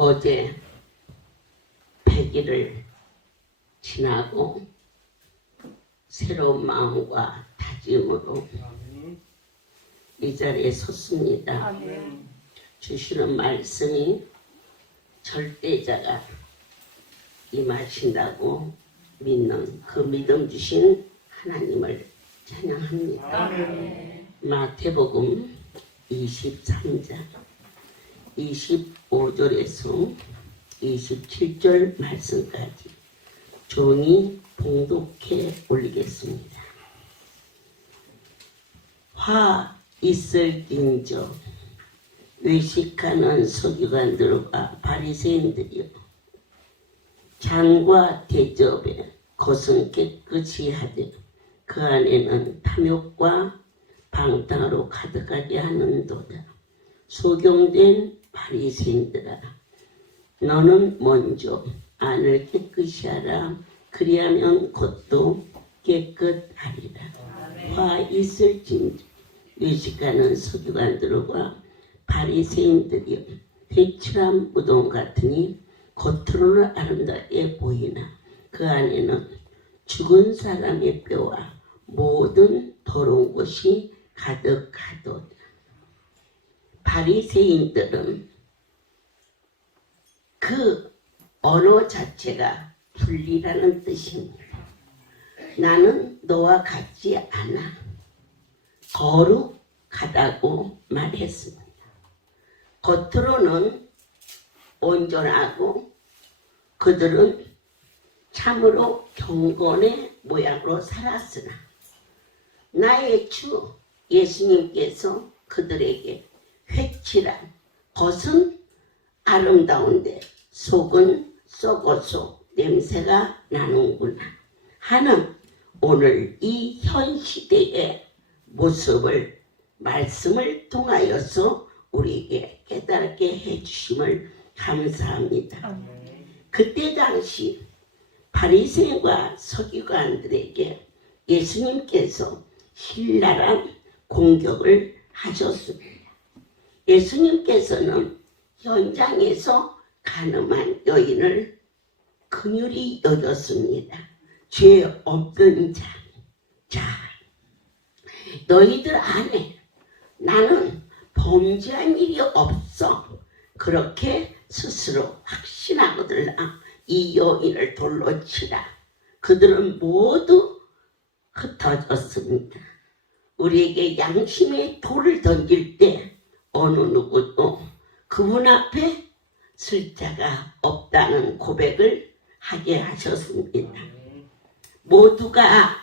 어제 100일을 지나고 새로운 마음과 다짐으로 이 자리에 섰습니다. 주시는 말씀이 절대자가 임하신다고 믿는 그 믿음 주신 하나님을 찬양합니다. 마태복음 23장 25절에서 27절 말씀까지 종이 봉독해 올리겠습니다. 화 있을진저 외식하는 서기관들과 바리새인들이여, 잔과 대접에 것은 깨끗이 하되 그 안에는 탐욕과 방탕으로 가득하게 하는도다. 소경된 바리새인들아, 너는 먼저 안을 깨끗이 하라. 그리하면 겉도 깨끗하리라. 화 있을진저 외식하는 서기관들과 바리새인들이여, 회칠한 무덤 같으니 겉으로는 아름답게 보이나 그 안에는 죽은 사람의 뼈와 모든 더러운 것이 가득하도다. 바리새인들은 그 언어 자체가 분리라는 뜻입니다. 나는 너와 같지 않아. 거룩하다고 말했습니다. 겉으로는 온전하고 그들은 참으로 경건의 모양으로 살았으나 나의 주 예수님께서 그들에게 회칠한 겉은 아름다운데 속은 썩어서 냄새가 나는구나 하는 오늘 이 현 시대의 모습을 말씀을 통하여서 우리에게 깨닫게 해주심을 감사합니다. 그때 당시 바리새인과 서기관들에게 예수님께서 신랄한 공격을 하셨습니다. 예수님께서는 현장에서 가늠한 여인을 긍휼히 여겼습니다. 죄 없는 자, 너희들 안에 나는 범죄한 일이 없어. 그렇게 스스로 확신하거들라 이 여인을 돌로 치라. 그들은 모두 흩어졌습니다. 우리에게 양심의 돌을 던질 때 어느 누구도 그분 앞에 쓸 자가 없다는 고백을 하게 하셨습니다. 모두가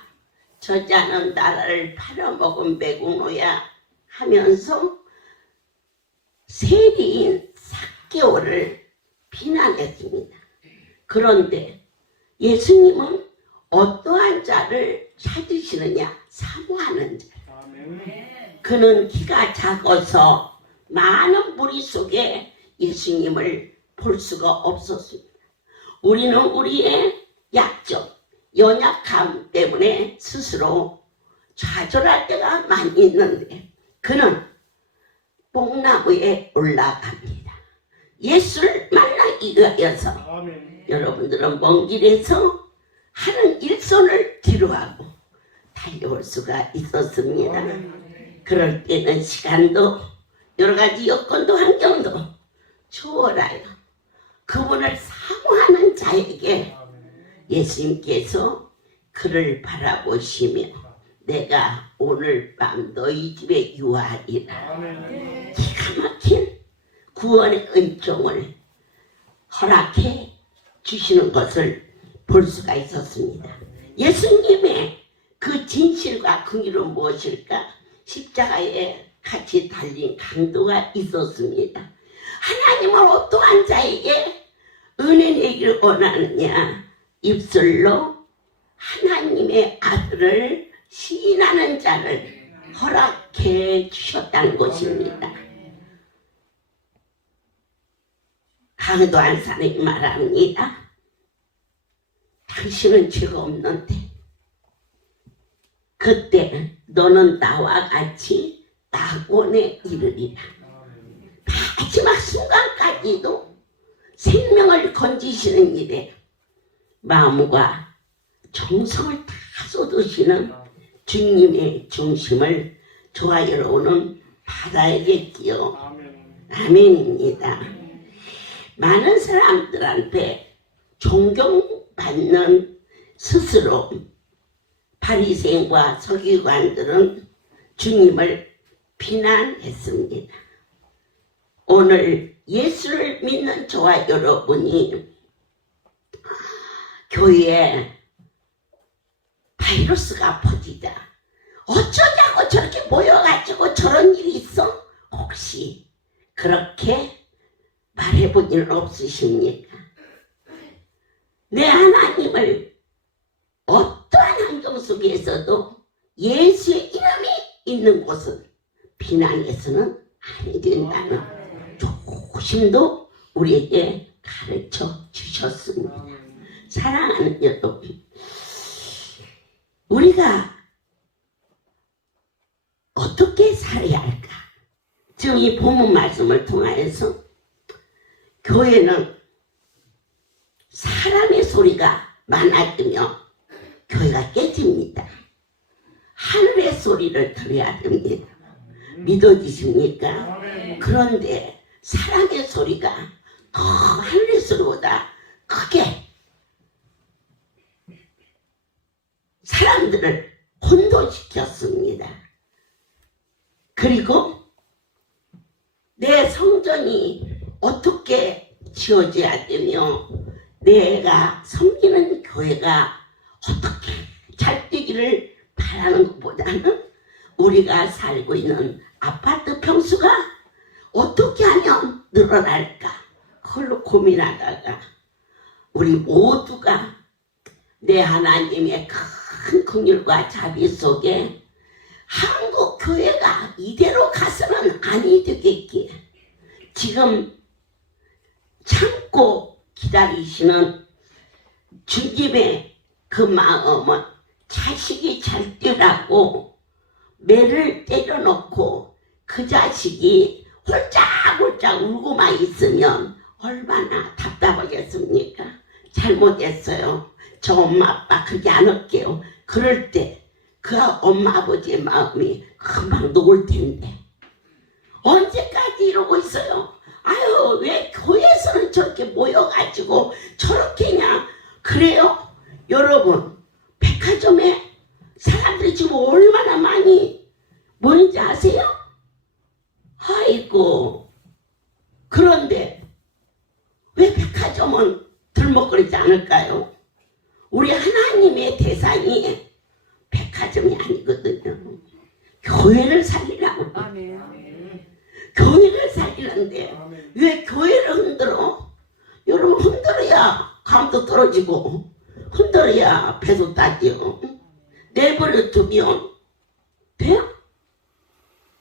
저 자는 나라를 팔아먹은 매국노야 하면서 세리인 삭개오를 비난했습니다. 그런데 예수님은 어떠한 자를 찾으시느냐? 사모하는 자. 그는 키가 작아서 많은 무리 속에 예수님을 볼 수가 없었습니다. 우리는 우리의 약점, 연약함 때문에 스스로 좌절할 때가 많이 있는데 그는 뽕나무에 올라갑니다. 예수를 만나기 위하여서. 여러분들은 먼 길에서 하는 일손을 뒤로하고 달려올 수가 있었습니다. 그럴 때는 시간도 여러 가지 여건도 환경도 초월하여 그분을 사모하는 자에게 예수님께서 그를 바라보시며 내가 오늘 밤 너희 집에 유하리라. 기가 막힌 구원의 은총을 허락해 주시는 것을 볼 수가 있었습니다. 예수님의 그 진실과 긍휼은 무엇일까? 십자가에 같이 달린 강도가 있었습니다. 하나님은 어떠한 자에게 은혜 내기를 원하느냐? 입술로 하나님의 아들을 시인하는 자를 허락해 주셨다는 것입니다. 강도한 사람이 말합니다. 당신은 죄가 없는데 그때 너는 나와 같이 낙원에 이르리라. 마지막 순간까지도 생명을 건지시는 일에 마음과 정성을 다 쏟으시는 주님의 중심을 저와 여러분은 받아야겠지요. 아멘입니다. 많은 사람들한테 존경받는 스스로 바리새인과 서기관들은 주님을 비난했습니다. 오늘 예수를 믿는 저와 여러분이 교회에 바이러스가 퍼지자 어쩌냐고 저렇게 모여가지고 저런 일이 있어? 혹시 그렇게 말해본 일 없으십니까? 내 하나님을 어떠한 환경 속에서도 예수의 이름이 있는 곳은 비난해서는 아니 된다는 조심도 우리에게 가르쳐 주셨습니다. 사랑하는 여러분, 우리가 어떻게 살아야 할까? 지금 이 본문 말씀을 통하여서 교회는 사람의 소리가 많아지면 교회가 깨집니다. 하늘의 소리를 들어야 됩니다. 믿어지십니까? 그런데 사람의 소리가 더 하늘의 소리보다 크게 사람들을 혼돈시켰습니다. 그리고 내 성전이 어떻게 지어져야 되며 내가 섬기는 교회가 어떻게 잘 되기를 바라는 것보다는 우리가 살고 있는 아파트 평수가 어떻게 하면 늘어날까 그걸로 고민하다가 우리 모두가 내 하나님의 큰 긍휼과 자비 속에 한국 교회가 이대로 가서는 아니 되겠기에 지금 참고 기다리시는 주님의 그 마음은 자식이 잘 되라고 매를 때려놓고 그 자식이 홀짝홀짝 울고만 있으면 얼마나 답답하겠습니까? 잘못했어요. 저 엄마 아빠 그렇게 안 할게요. 그럴 때 그 엄마 아버지의 마음이 금방 녹을 텐데 언제까지 이러고 있어요? 아유 왜 교회에서는 저렇게 모여가지고 저렇게냐 그래요? 여러분 백화점에 사람들이 지금 얼마나 많이 모이는지 아세요? 아이고 그런데 왜 백화점은 들먹거리지 않을까요? 우리 하나님의 대상이 백화점이 아니거든요. 교회를 살리라고. 교회를 살리는데 왜 교회를 흔들어? 여러분 흔들어야 감도 떨어지고 흔들어야 배도 따지요. 내버려 두면 돼요?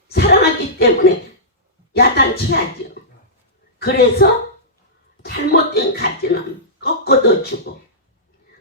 사랑하기 때문에 야단쳐야죠. 그래서 잘못된 가지는 꺾어도 주고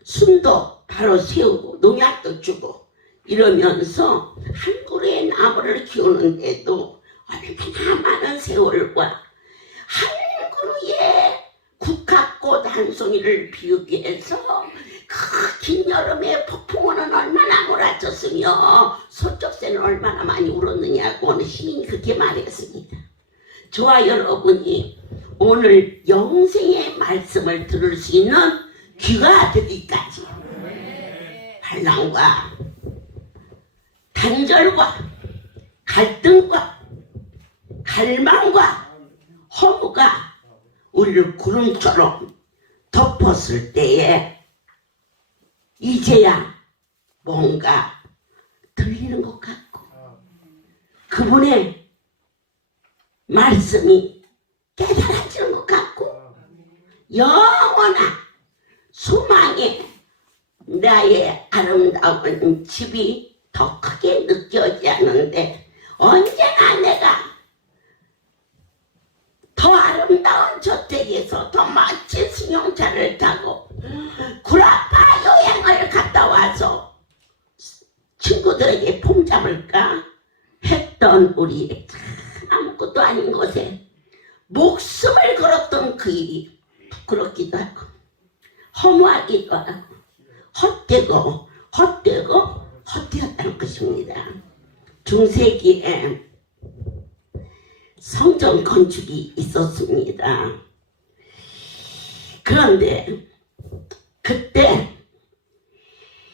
순도 바로 세우고 농약도 주고 이러면서 한 그루의 나무를 키우는데도 얼마나 많은 세월과 한 그루의 국화꽃 한 송이를 피우기 위해서 그 긴 여름에 폭풍우는 얼마나 몰아쳤으며 소쩍새는 얼마나 많이 울었느냐고 오늘 시인이 그렇게 말했습니다. 저와 여러분이 오늘 영생의 말씀을 들을 수 있는 귀가 되기까지 반란과 단절과 갈등과 갈망과 허무가 우리를 구름처럼 덮었을 때에 이제야 뭔가 들리는 것 같고 그분의 말씀이 깨달아지는 것 같고 영원한 소망에 나의 아름다운 집이 더 크게 느껴지지 않는데 언제나 내가 더 아름다운 저택에서 더 멋진 승용차를 타고 구라파 여행을 갔다 와서 친구들에게 폼 잡을까 했던 우리 아무것도 아닌 곳에 목숨을 걸었던 그 일이 부끄럽기도 하고 허무하기도 하고 헛되었다는 것입니다. 중세기에 성전 건축이 있었습니다. 그런데 그때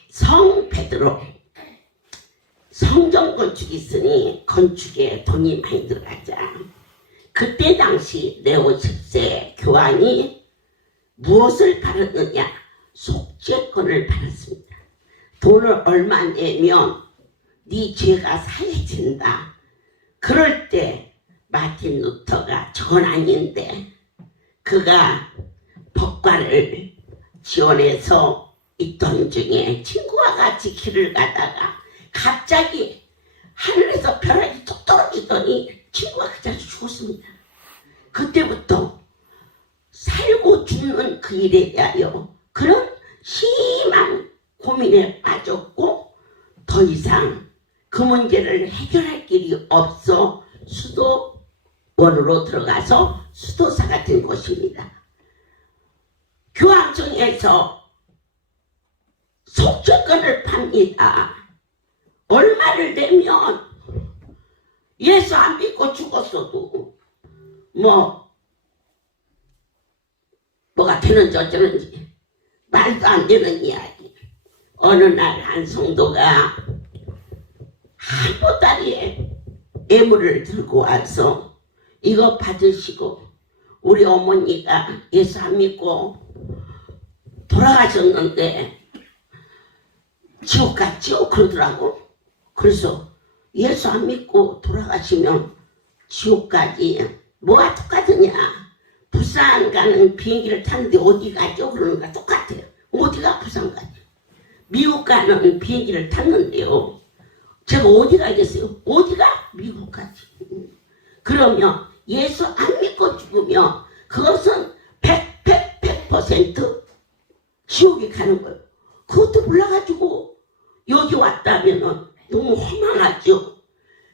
성 베드로 성전 건축이 있으니 건축에 돈이 많이 들어가자. 그때 당시 레오 10세 교황이 무엇을 바랐느냐? 속죄권을 받았습니다. 돈을 얼마 내면 네 죄가 사해진다. 그럴 때 마틴 루터가 저건 아닌데 그가 법관을 지원해서 있던 중에 친구와 같이 길을 가다가 갑자기 하늘에서 벼락이 뚝 떨어지더니 친구가 그 자리에 죽었습니다. 그때부터 살고 죽는 그 일에 대하여 그런 심한 고민에 빠졌고 더 이상 그 문제를 해결할 길이 없어 수도원으로 들어가서 수도사가 된 것입니다. 교황청에서 속죄권을 팝니다. 얼마를 내면 예수 안 믿고 죽었어도 뭐가 되는지 어쩌는지 말도 안 되는 이야기. 어느 날 한 성도가 한 보따리에 예물을 들고 와서 이거 받으시고 우리 어머니가 예수 안 믿고 돌아가셨는데 지옥 갔지요? 그러더라고. 그래서 예수 안 믿고 돌아가시면 지옥 가지 뭐가 똑같으냐? 부산 가는 비행기를 탔는데 어디 가죠? 그러는 거 똑같아요. 어디가 부산 가죠? 미국 가는 비행기를 탔는데요. 제가 어디 가겠어요? 어디가 미국 가지? 그러면 예수 안 믿고 죽으면 그것은 100% 지옥에 가는 거예요. 그것도 몰라가지고 여기 왔다면 너무 허망하죠.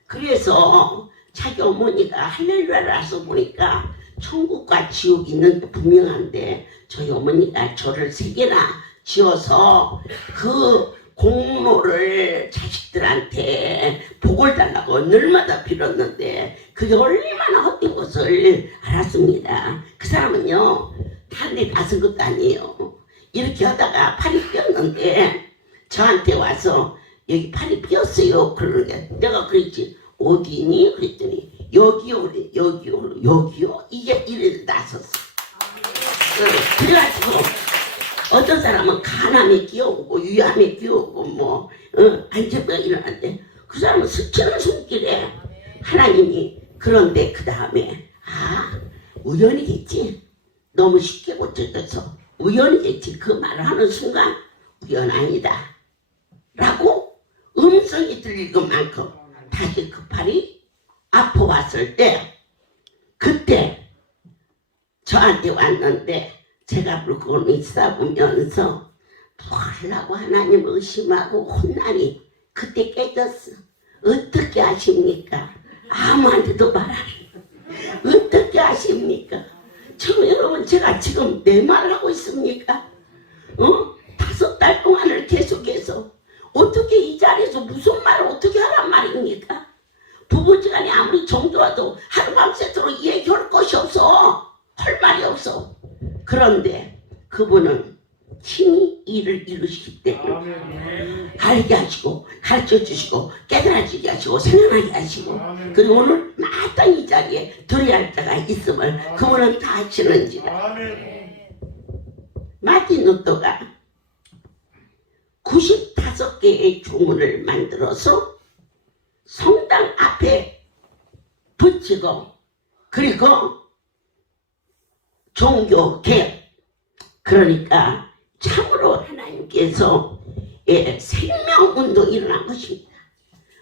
그래서 자기 어머니가 할렐루야를 와서 보니까 천국과 지옥이 있는데 분명한데 저희 어머니가 저를 3개나 지어서 그 공로를 자식들한테 복을 달라고 늘마다 빌었는데 그게 얼마나 헛된 것을 알았습니다. 그 사람은요 단에 나선 것도 아니에요. 이렇게 하다가 팔이 삐었는데 저한테 와서 여기 팔이 삐었어요. 그러는데 내가 그랬지 어디니? 그랬더니 여기요. 그래. 여기요. 이게 이래 나섰어. 그래가지고 어떤 사람은 간암에 끼어오고 위암에 끼어오고 안정병 일어났는데 그 사람은 스치는 손길에 하나님이 그런데 그 다음에 우연이겠지. 너무 쉽게 고쳐져서 우연이겠지. 그 말을 하는 순간 우연 아니다 라고 음성이 들릴 것만큼 다시 그 팔이 아파왔을 때 그때 저한테 왔는데 제가 물고는 있어 보면서 뭐 하려고 하나님 의심하고 혼나니 그때 깨졌어. 어떻게 아십니까? 아무한테도 말 안 해. 어떻게 아십니까? 여러분 제가 지금 내 말을 하고 있습니까? 5달 동안을 계속해서 어떻게 이 자리에서 무슨 말을 어떻게 하란 말입니까? 부부지간에 아무리 정도와도 하루밤새도록 얘기할 것이 없어. 할 말이 없어. 그런데 그분은 친히 일을 이루시기 때문에 알게 하시고 가르쳐주시고 깨달아지게 하시고 생각나게 하시고 그리고 오늘 마땅히 이 자리에 들어야 할 자가 있음을 그분은 다 하시는지라. 마틴 루터가 95개의 조문을 만들어서 성당 앞에 붙이고 그리고 종교개혁 그러니까 참으로 하나님께서 생명운동이 일어난 것입니다.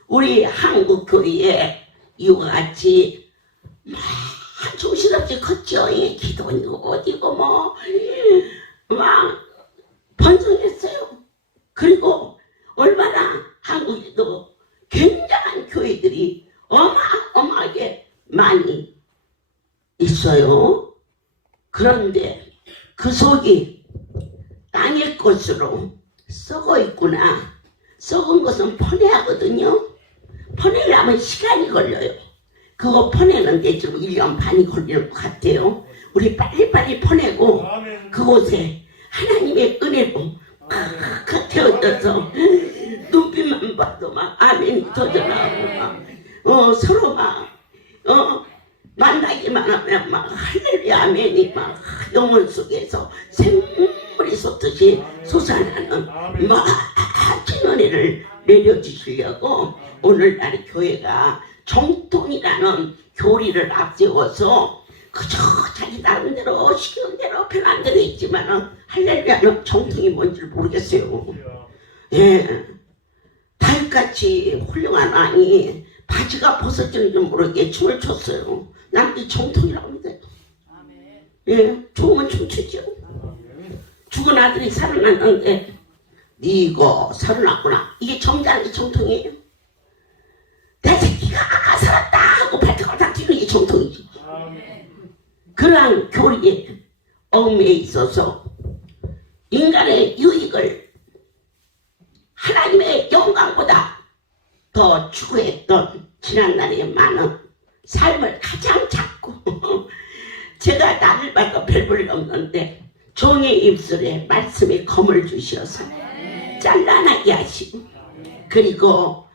우리 한국 교회에 이와 같이 정신없이 컸죠. 기도니고 어디고 막 번성했어요. 그리고 얼마나 한국에도 굉장한 교회들이 어마어마하게 많이 있어요. 그런데 그 속이 땅의 것으로 썩어 있구나. 썩은 것은 퍼내하거든요. 퍼내려면 시간이 걸려요. 그거 퍼내는데 지금 1년 반이 걸리는 것 같아요. 우리 빨리빨리 퍼내고 그곳에 하나님의 은혜로 칵칵 태워져서 눈빛만 봐도 막 아멘이 터져나오고 막 서로 막 만나기만 하면 막 할렐루야 아멘이 막 영혼 속에서 샘물이 솟듯이 솟아나는 멋진 은혜를 내려주시려고 오늘날 교회가 정통이라는 교리를 앞세워서 그저 자기 나름대로 시키는 대로 편한 대로 있지만은 할렐루야는 정통이 뭔지 모르겠어요. 예, 달같이 훌륭한 왕이 바지가 벗어지는지 모르게 춤을 췄어요. 난 이 정통이라고 믿어요. 예, 죽으면 춤추죠. 죽은 아들이 살아났는데 네가 살아났구나. 이게 정당이 정통이에요. 내 새끼가 살았다 하고 발톱을 뛰는 게 정통이지. 그러한 교리에 얽매여 있어서 인간의 유익을 하나님의 영광보다 더 추구했던 지난날의 많은 삶을 가장 작고 제가 나를 봐도 별 볼일 없는데 종의 입술에 말씀의 검을 주셔서 잘라나게 하시고 그리고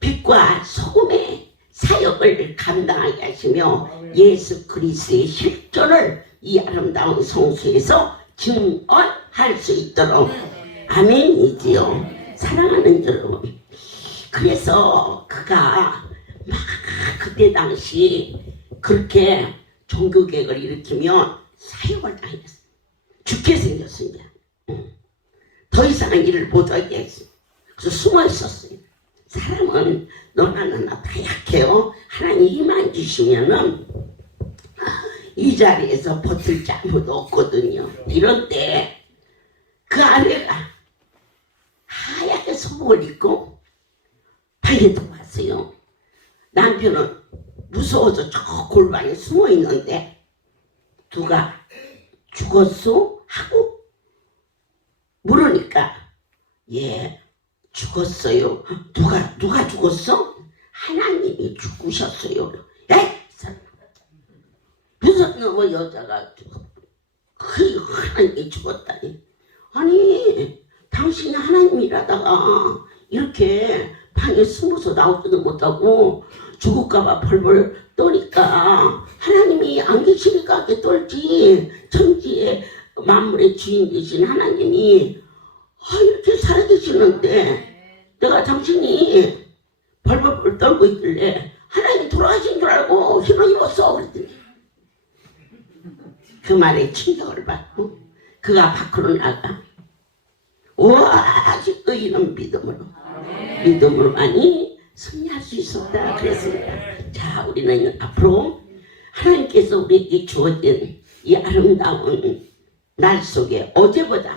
빛과 소금의 사역을 감당하게 하시며 예수 그리스도의 실존을 이 아름다운 성소에서 증언할 수 있도록 아멘이지요. 사랑하는 여러분, 그래서 그가 막 그때 당시 그렇게 종교개혁을 일으키면 사역을 당했어요. 죽게 생겼습니다. 더 이상은 일을 못하게 했어요. 그래서 숨어 있었어요. 사람은 너나 나나 다 약해요. 하나님 힘만 주시면은 이 자리에서 버틸 자 아무도 없거든요. 이런 때 그 아내가 하얗게 소복을 입고 방에 들어왔어요. 남편은 무서워서 저 골방에 숨어 있는데 누가 죽었어? 하고 물으니까 예 죽었어요. 누가 죽었어? 하나님이 죽으셨어요. 에이 무슨 놈의 여자가 하나님이 죽었다니. 아니 당신이 하나님이라다가 이렇게 방에 숨어서 나오지도 못하고 죽을까봐 벌벌 떠니까 하나님이 안 계시니까 이렇게 떨지. 천지의 만물의 주인 되신 하나님이 이렇게 살아계시는데 내가 당신이 벌벌 떨고 있길래 하나님이 돌아가신 줄 알고 흰옷 입었어. 그랬더니 그 말에 충격을 받고 그가 밖으로 나가 오직 의인은 믿음으로만이 승리할 수 있었다 그랬습니다. 자, 우리는 앞으로 하나님께서 우리에게 주어진 이 아름다운 날 속에 어제보다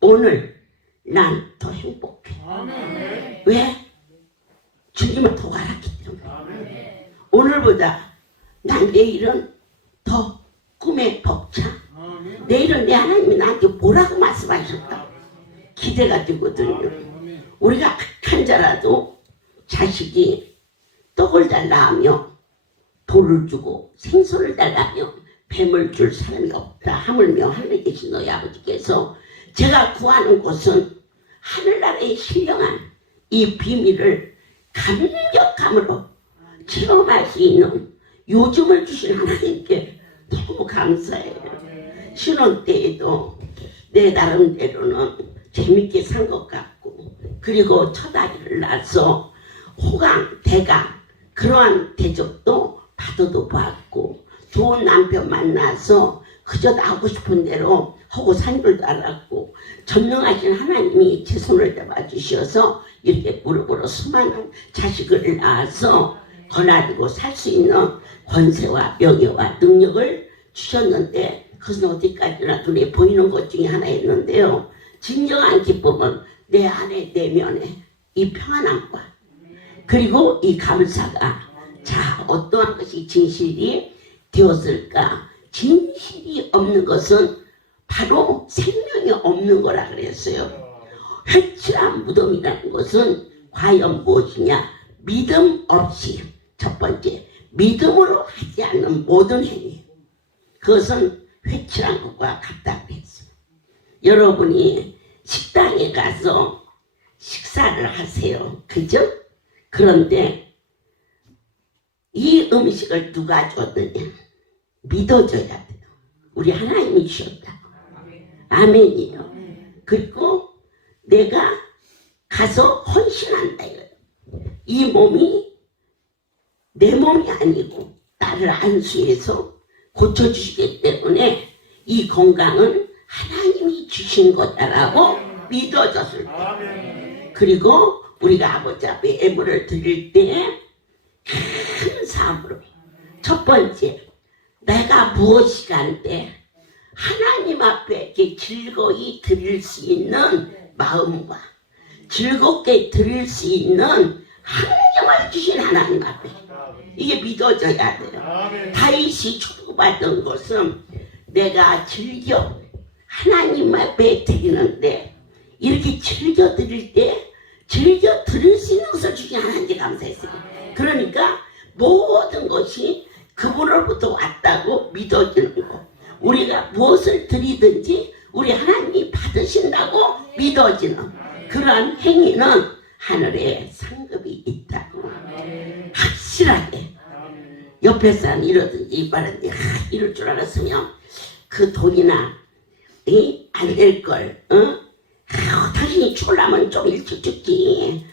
오늘 난 더 행복해. 왜? 주님을 더 알았기 때문에. 오늘보다 난 내일은 더 꿈에 벅차. 내일은 내 하나님이 나한테 뭐라고 말씀하실까 기대가 되거든요. 우리가 한 자라도 자식이 떡을 달라 하며 돌을 주고 생선을 달라 하며 뱀을 줄 사람이 없다 하물며 하늘에 계신 너희 아버지께서 제가 구하는 곳은 하늘나라의 신령한 이 비밀을 감격함으로 체험할 수 있는 요즘을 주신 하나님께 너무 감사해요. 신혼 때에도 내 나름대로는 재밌게 산 것 같고 그리고 첫 아이를 낳아서 호강, 대강 그러한 대접도 받아도 받고 좋은 남편 만나서 그저 나오고 싶은 대로 하고 산 줄도 알았고 전능하신 하나님이 제 손을 잡아주셔서 이렇게 무릎으로 수많은 자식을 낳아서 거나들고 살 수 있는 권세와 명예와 능력을 주셨는데 그것은 어디까지나 눈에 보이는 것 중에 하나였는데요. 진정한 기쁨은 내 안에 내면에 이 평안함과 그리고 이 감사가 자 어떠한 것이 진실이 되었을까? 진실이 없는 것은 바로 생명이 없는 거라 그랬어요. 회칠한 무덤이라는 것은 과연 무엇이냐? 믿음 없이, 첫 번째, 믿음으로 하지 않는 모든 행위, 그것은 회칠한 것과 같다고 했어요. 여러분이 식당에 가서 식사를 하세요. 그죠? 그런데 이 음식을 누가 줬느냐? 믿어줘야 돼요. 우리 하나님이 주셨다. 아멘이요. 그리고 내가 가서 헌신한다. 이 몸이 내 몸이 아니고 나를 안수해서 고쳐주시기 때문에 이 건강은 하나님이 주신 거다라고 믿어졌을 때, 그리고 우리가 아버지 앞에 예물을 드릴 때 큰 사함으로, 첫 번째, 내가 무엇이 간데 하나님 앞에 이렇게 즐거이 드릴 수 있는 마음과 즐겁게 드릴 수 있는 환경을 주신 하나님 앞에, 이게 믿어져야 돼요. 다윗이 축복받은 것은 내가 즐겨 하나님 앞에 드리는데, 이렇게 즐겨 드릴 때 즐겨 드릴 수 있는 것을 주신 하나님께 감사했어요. 그러니까 모든 것이 그분으로부터 왔다고 믿어지는 거, 우리가 무엇을 드리든지 우리 하나님이 받으신다고 믿어지는 그러한 행위는 하늘에 상급이 있다고 확실하게. 옆에 사람 이러든지 말하든지 이럴 줄 알았으면 그 돈이나 안 될 걸, 당신이 죽으려면 좀 일찍 죽지,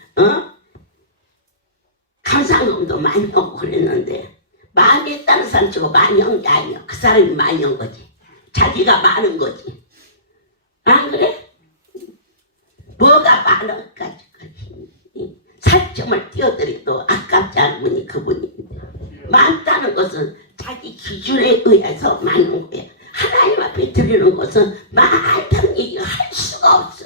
감상금도 많이 하고 그랬는데, 많이 했다는 사람 치고 많이 한 게 아니야. 그 사람이 많이 한 거지. 자기가 많은 거지. 안 그래? 뭐가 많아가지고 살점을 띄어드려도 아깝지 않으니 그분인데, 많다는 것은 자기 기준에 의해서 많은 거야. 하나님 앞에 드리는 것은 많다는 얘기가 할 수가 없어.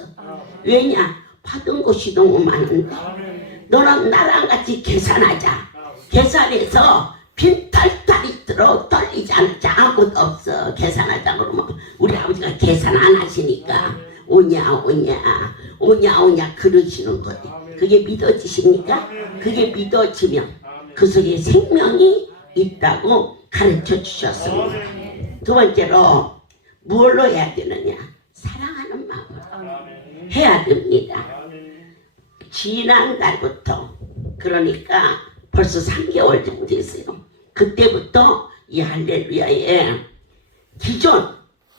왜냐? 받은 것이 너무 많은데. 너랑 나랑 같이 계산하자. 계산해서 빈털털이 들어 떨리지 않자. 아무도 없어. 계산하자 그러면 우리 아버지가 계산 안 하시니까 오냐 그러시는 거지. 그게 믿어지십니까? 그게 믿어지면 그 속에 생명이 있다고 가르쳐 주셨습니다. 두 번째로 뭘로 해야 되느냐? 사랑하는 마음으로 해야 됩니다. 지난달부터, 그러니까 벌써 3개월 정도 됐어요. 그때부터 이 할렐루야에 기존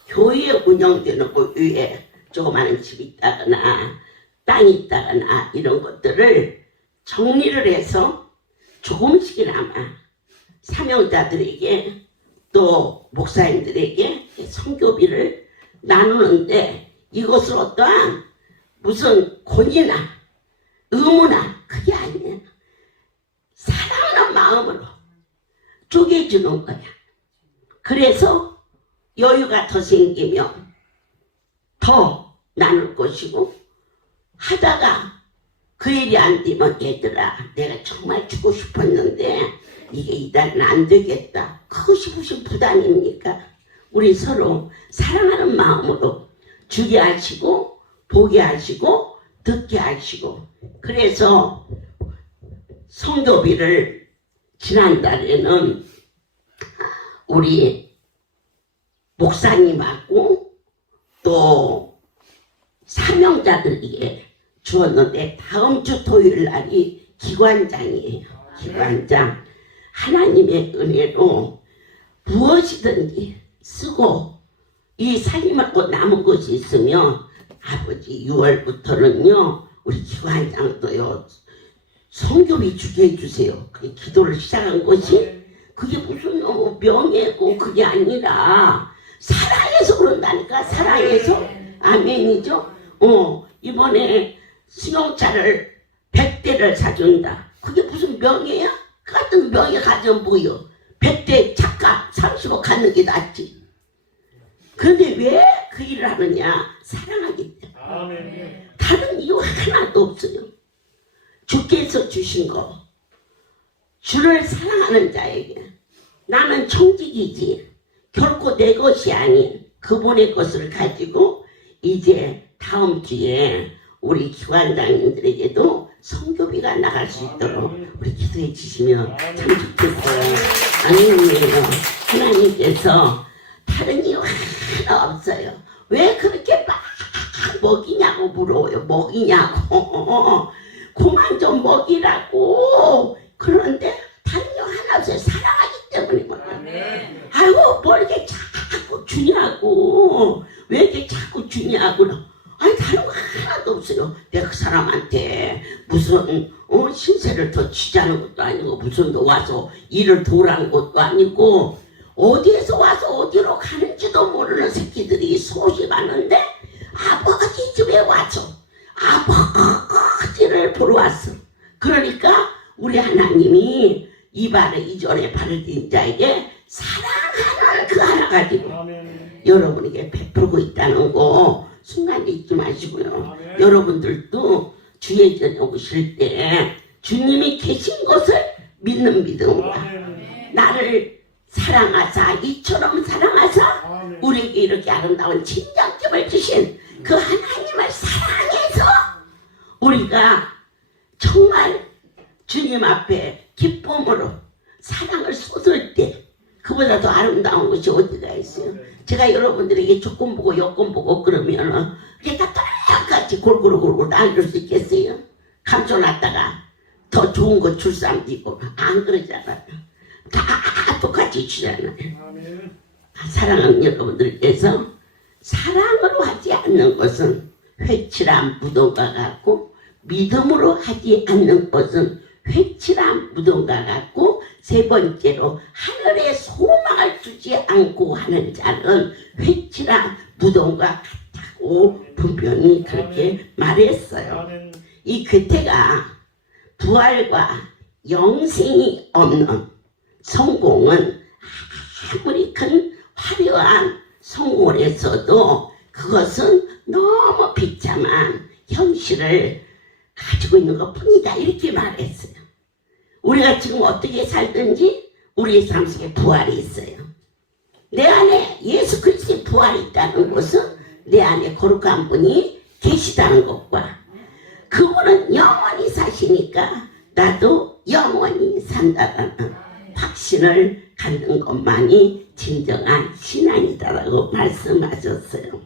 교회에 운영되는 곳 위에 조그마한 집이 있다거나 땅이 있다거나 이런 것들을 정리를 해서 조금씩이나마 사명자들에게 또 목사님들에게 선교비를 나누는데, 이것을 어떠한 무슨 권위나 의무나 그게 아니에요. 사랑하는 마음으로 쪼개주는 거야. 그래서 여유가 더 생기면 더 나눌 것이고, 하다가 그 일이 안 되면 얘들아 내가 정말 주고 싶었는데 이게 이달은 안 되겠다. 그것이 무슨 부담입니까? 우리 서로 사랑하는 마음으로 주게 하시고 보게 하시고 듣게 하시고. 그래서 성교비를 지난달에는 우리 목사님하고 또 사명자들에게 주었는데, 다음 주 토요일 날이 기관장이에요. 기관장. 하나님의 은혜로 무엇이든지 쓰고, 이 살림하고 남은 것이 있으면 아버지 6월부터는요 우리 기관장도요 성교비 주게 해주세요. 그 기도를 시작한 것이, 그게 무슨 명예고 그게 아니라 사랑해서 그런다니까. 사랑해서. 아멘이죠. 이번에 승용차를 100대를 사준다. 그게 무슨 명예야? 그 같은 명예 가지면 뭐요? 100대 차값 30억 갖는 게 낫지. 그런데 왜 그 일을 하느냐? 사랑하기 때문에. 다른 이유 하나도 없어요. 주께서 주신 거, 주를 사랑하는 자에게, 나는 청직이지 결코 내 것이 아닌 그분의 것을 가지고 이제 다음 주에 우리 기관장님들에게도 성교비가 나갈 수 있도록 우리 기도해 주시면 참 좋겠어요. 아멘이에요. 하나님께서 다른 이유 하나 없어요. 왜 그렇게 막 먹이냐고 물어요. 먹이냐고. 그만 좀 먹이라고. 그런데 다른 이유 하나 없어요. 사랑하기 때문에. 아이고 뭐 이렇게 자꾸 주냐고. 왜 이렇게 자꾸 주냐고. 아니 다른 거 하나도 없어요. 내가 그 사람한테 무슨 신세를 더 지자는 것도 아니고 무슨 더 와서 일을 도라는 것도 아니고 어디에서 와서 어디로 가는지도 모르는 새끼들이 수없이 많은데 아버지 집에 와서 아버지를 보러 왔어. 그러니까 우리 하나님이 이 발에 이전에 발을 딘 자에게 사랑하는 그 하나 가지고 여러분에게 베풀고 있다는 거 순간 잊지 마시고요. 여러분들도 주의 전에 오실 때 주님이 계신 것을 믿는 믿음과 나를 사랑하사 이처럼 사랑하사 우리에게 이렇게 아름다운 친정집을 주신 그 하나님을 사랑해서 우리가 정말 주님 앞에 기쁨으로 사랑을 쏟을 때 그보다 더 아름다운 것이 어디가 있어요. 제가 여러분들에게 조건 보고 여건 보고 그러면 그러니까 똑같이 골고루 나눌 수 있겠어요? 감춰놨다가 더 좋은 거 줄 사람도 있고 안 그러잖아요. 다 똑같이 주잖아요. 사랑하는 여러분들께서 사랑으로 하지 않는 것은 회칠한 무덤과 같고 믿음으로 하지 않는 것은 회칠한 무덤과 같고 세 번째로 하늘의 소망을 주지 않고 하는 자는 회칠한 무덤과 같다고 분명히 그렇게 말했어요. 이 괴테가 부활과 영생이 없는 성공은 아무리 큰 화려한 성공을 했어도 그것은 너무 비참한 현실을 가지고 있는 것 뿐이다 이렇게 말했어요. 우리가 지금 어떻게 살든지 우리의 삶 속에 부활이 있어요. 내 안에 예수 그리스도의 부활이 있다는 것은 내 안에 거룩한 분이 계시다는 것과 그분은 영원히 사시니까 나도 영원히 산다라는 확신을 갖는 것만이 진정한 신앙이다라고 말씀하셨어요.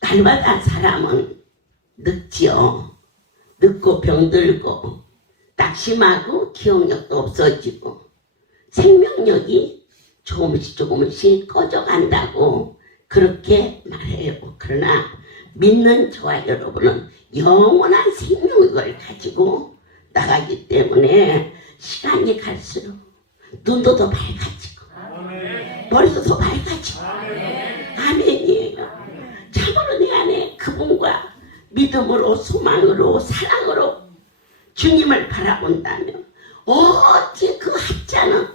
날마다 사람은 늙지요. 늙고 병들고 낙심하고 기억력도 없어지고 생명력이 조금씩 꺼져간다고 그렇게 말해요. 그러나 믿는 저와 여러분은 영원한 생명력을 가지고 나가기 때문에 시간이 갈수록 눈도 더 밝아지고 머리도 더 밝아지고 아멘이에요. 참으로 내 안에 그분과 믿음으로 소망으로 사랑으로 주님을 바라본다면 어찌 그 하찮은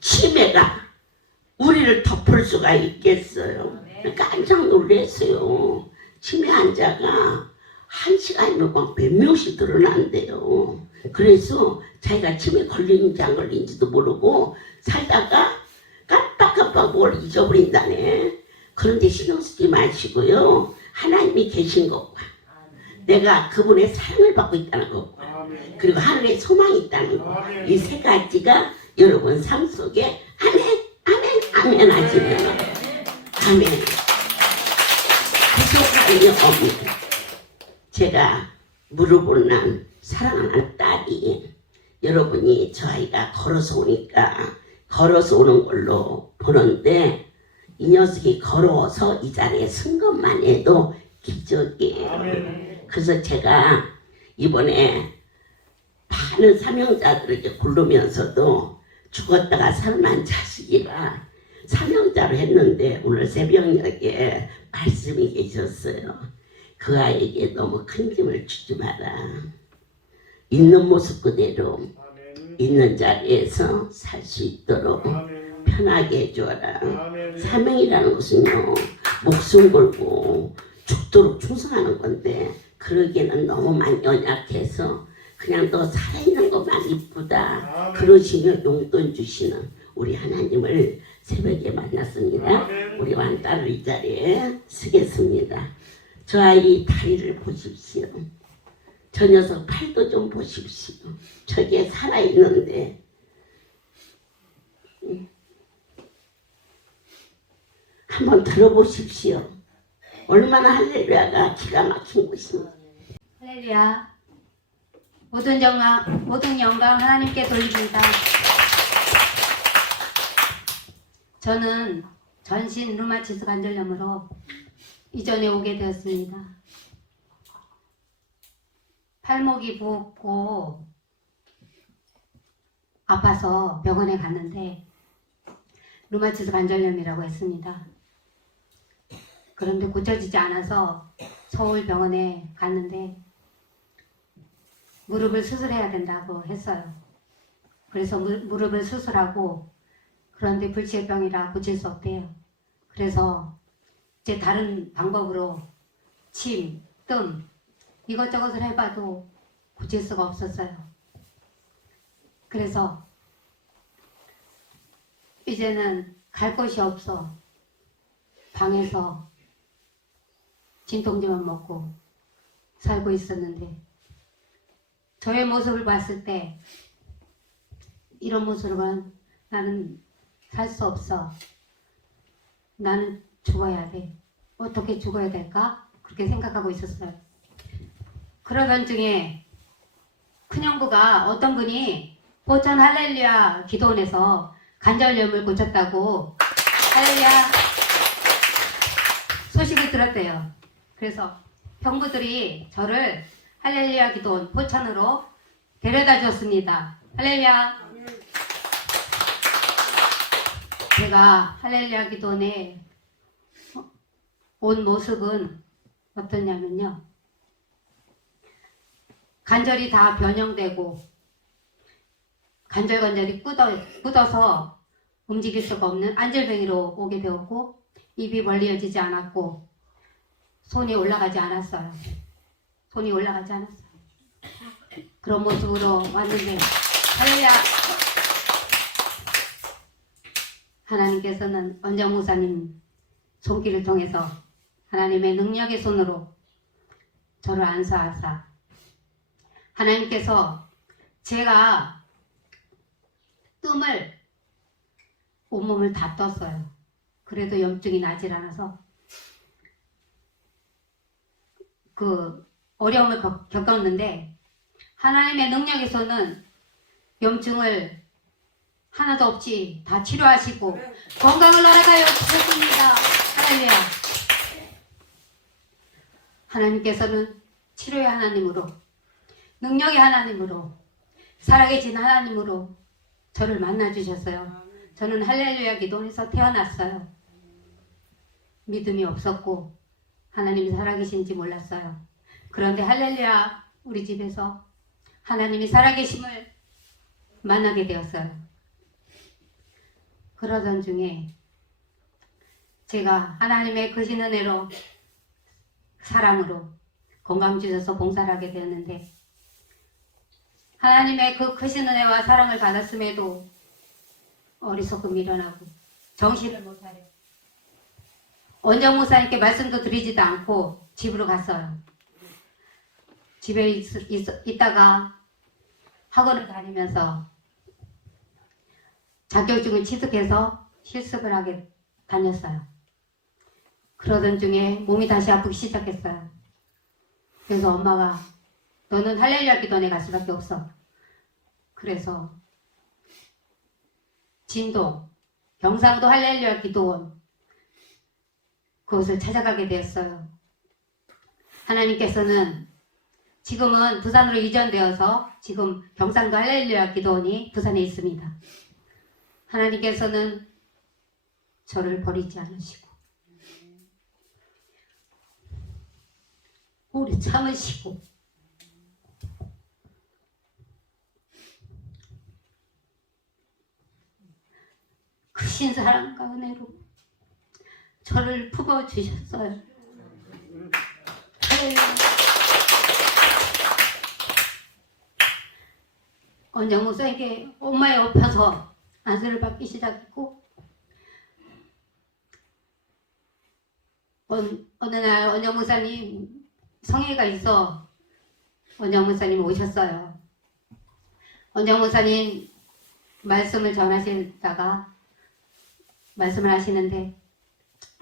치매가 우리를 덮을 수가 있겠어요. 깜짝 놀랐어요. 치매 환자가 1시간이면 막 몇 명씩 늘어난대요. 그래서 자기가 치매 걸리는지 안 걸리는지도 모르고 살다가 깜빡깜빡 뭘 잊어버린다네. 그런데 신경 쓰지 마시고요. 하나님이 계신 것과 내가 그분의 사랑을 받고 있다는 것과 그리고 하늘에 소망이 있다는 것, 이 세 가지가 여러분 삶 속에 아멘 하시면 아멘 부족함이 없는 제가 무릎을 난 사랑하는 딸이 여러분이 저 아이가 걸어서 오니까 걸어서 오는 걸로 보는데 이 녀석이 걸어서 이 자리에 쓴 것만 해도 기적이에요. 그래서 제가 이번에 많은 사명자들에게 고르면서도 죽었다가 살아난 자식이라 사명자로 했는데 오늘 새벽녘에 말씀이 계셨어요. 그 아이에게 너무 큰 짐을 주지 마라. 있는 모습 그대로 있는 자리에서 살 수 있도록 편하게 해줘라. 사명이라는 것은요 목숨 걸고 죽도록 충성하는 건데 그러기에는 너무 많이 연약해서 그냥 너 살아있는 것만 이쁘다 그러시며 용돈 주시는 우리 하나님을 새벽에 만났습니다. 우리 왕딸을 이 자리에 쓰겠습니다. 저 아이 다리를 보십시오. 저 녀석 팔도 좀 보십시오. 저게 살아있는데 한번 들어보십시오. 얼마나 할렐루야가 기가 막힌 것입니다. 할렐루야. 모든 영광 하나님께 돌립니다. 저는 전신 류마티스 관절염으로 이전에 오게 되었습니다. 팔목이 붓고 아파서 병원에 갔는데 류마티스 관절염이라고 했습니다. 그런데 고쳐지지 않아서 서울 병원에 갔는데 무릎을 수술해야 된다고 했어요. 그래서 무릎을 수술하고 그런데 불치병이라 고칠 수 없대요. 그래서 이제 다른 방법으로 침, 뜸 이것저것을 해봐도 고칠 수가 없었어요. 그래서 이제는 갈 곳이 없어 방에서 진통제만 먹고 살고 있었는데 저의 모습을 봤을 때 이런 모습으로는 나는 살 수 없어. 나는 죽어야 돼. 어떻게 죽어야 될까? 그렇게 생각하고 있었어요. 그러던 중에 큰형부가 어떤 분이 보천 할렐루야 기도원에서 관절염을 고쳤다고 할렐루야 소식을 들었대요. 그래서 형부들이 저를 할렐루야 기도원 포천으로 데려다 줬습니다. 할렐루야. 제가 할렐루야 기도원에 온 모습은 어떠냐면요. 관절이 다 변형되고 관절이 굳어서 움직일 수가 없는 안절뱅이로 오게 되었고 입이 벌려지지 않았고 손이 올라가지 않았어요. 손이 올라가지 않았어요. 그런 모습으로 왔는데 할렐루야. 하나님께서는 원장 목사님 손길을 통해서 하나님의 능력의 손으로 저를 안수하사 하나님께서 제가 뜸을 온몸을 다 떴어요. 그래도 염증이 나질 않아서 그 어려움을 겪었는데 하나님의 능력의 손은 염증을 하나도 없이 다 치료하시고 건강을 허락하여 주셨습니다. 할렐루야. 하나님께서는 치료의 하나님으로 능력의 하나님으로 살아계신 하나님으로 저를 만나주셨어요. 저는 할렐루야 기도원에서 태어났어요. 믿음이 없었고 하나님이 살아계신지 몰랐어요. 그런데 할렐루야 우리 집에서 하나님이 살아계심을 만나게 되었어요. 그러던 중에 제가 하나님의 크신 은혜로 사랑으로 건강 주셔서 봉사를 하게 되었는데 하나님의 그 크신 은혜와 사랑을 받았음에도 어리석음 일어나고 정신을 못하려 원정 목사님께 말씀도 드리지도 않고 집으로 갔어요. 집에 있다가 학원을 다니면서 자격증을 취득해서 실습을 하게 다녔어요. 그러던 중에 몸이 다시 아프기 시작했어요. 그래서 엄마가 너는 할렐루야 기도원에 갈 수밖에 없어. 그래서 진도 경상도 할렐루야 기도원 그곳을 찾아가게 되었어요. 하나님께서는 지금은 부산으로 이전되어서 지금 경상도 할렐루야 기도원이 부산에 있습니다. 하나님께서는 저를 버리지 않으시고 오래 참으시고 크신 사랑과 은혜로 저를 품어주셨어요. 원장 목사님께 엄마에 엎혀서 안수를 받기 시작했고 어느 날 원영 목사님 성회가 있어 원영 목사님 오셨어요. 원영 목사님 말씀을 전하시다가 말씀을 하시는데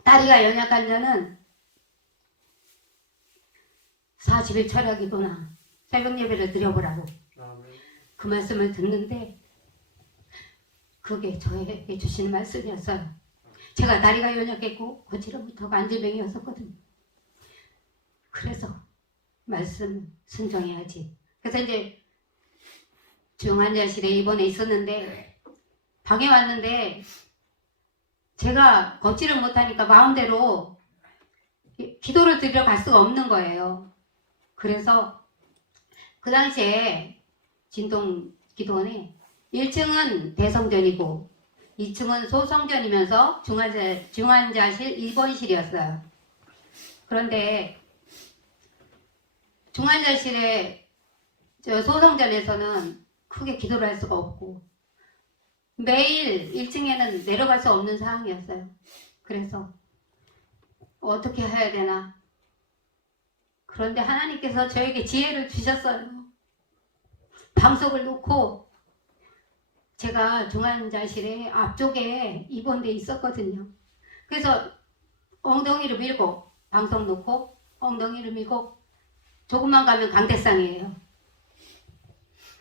다리가 연약한 자는 40일 철야기도나 새벽 예배를 드려보라고 그 말씀을 듣는데 그게 저에게 주시는 말씀이었어요. 제가 다리가 연약했고 고치를 못하고 안질병이었었거든요. 그래서 말씀 순종해야지. 그래서 이제 중환자실에 입원해 있었는데 방에 왔는데 제가 걷지를 못하니까 마음대로 기도를 드리러 갈 수가 없는 거예요. 그래서 그 당시에 진동 기도원에 1층은 대성전이고 2층은 소성전이면서 중환자실 입원실이었어요. 그런데 중환자실에 소성전에서는 크게 기도를 할 수가 없고 매일 1층에는 내려갈 수 없는 상황이었어요. 그래서 어떻게 해야 되나. 그런데 하나님께서 저에게 지혜를 주셨어요. 방석을 놓고 제가 중환자실에 앞쪽에 입원돼 있었거든요. 그래서 엉덩이를 밀고 방석 놓고 엉덩이를 밀고 조금만 가면 강대상이에요.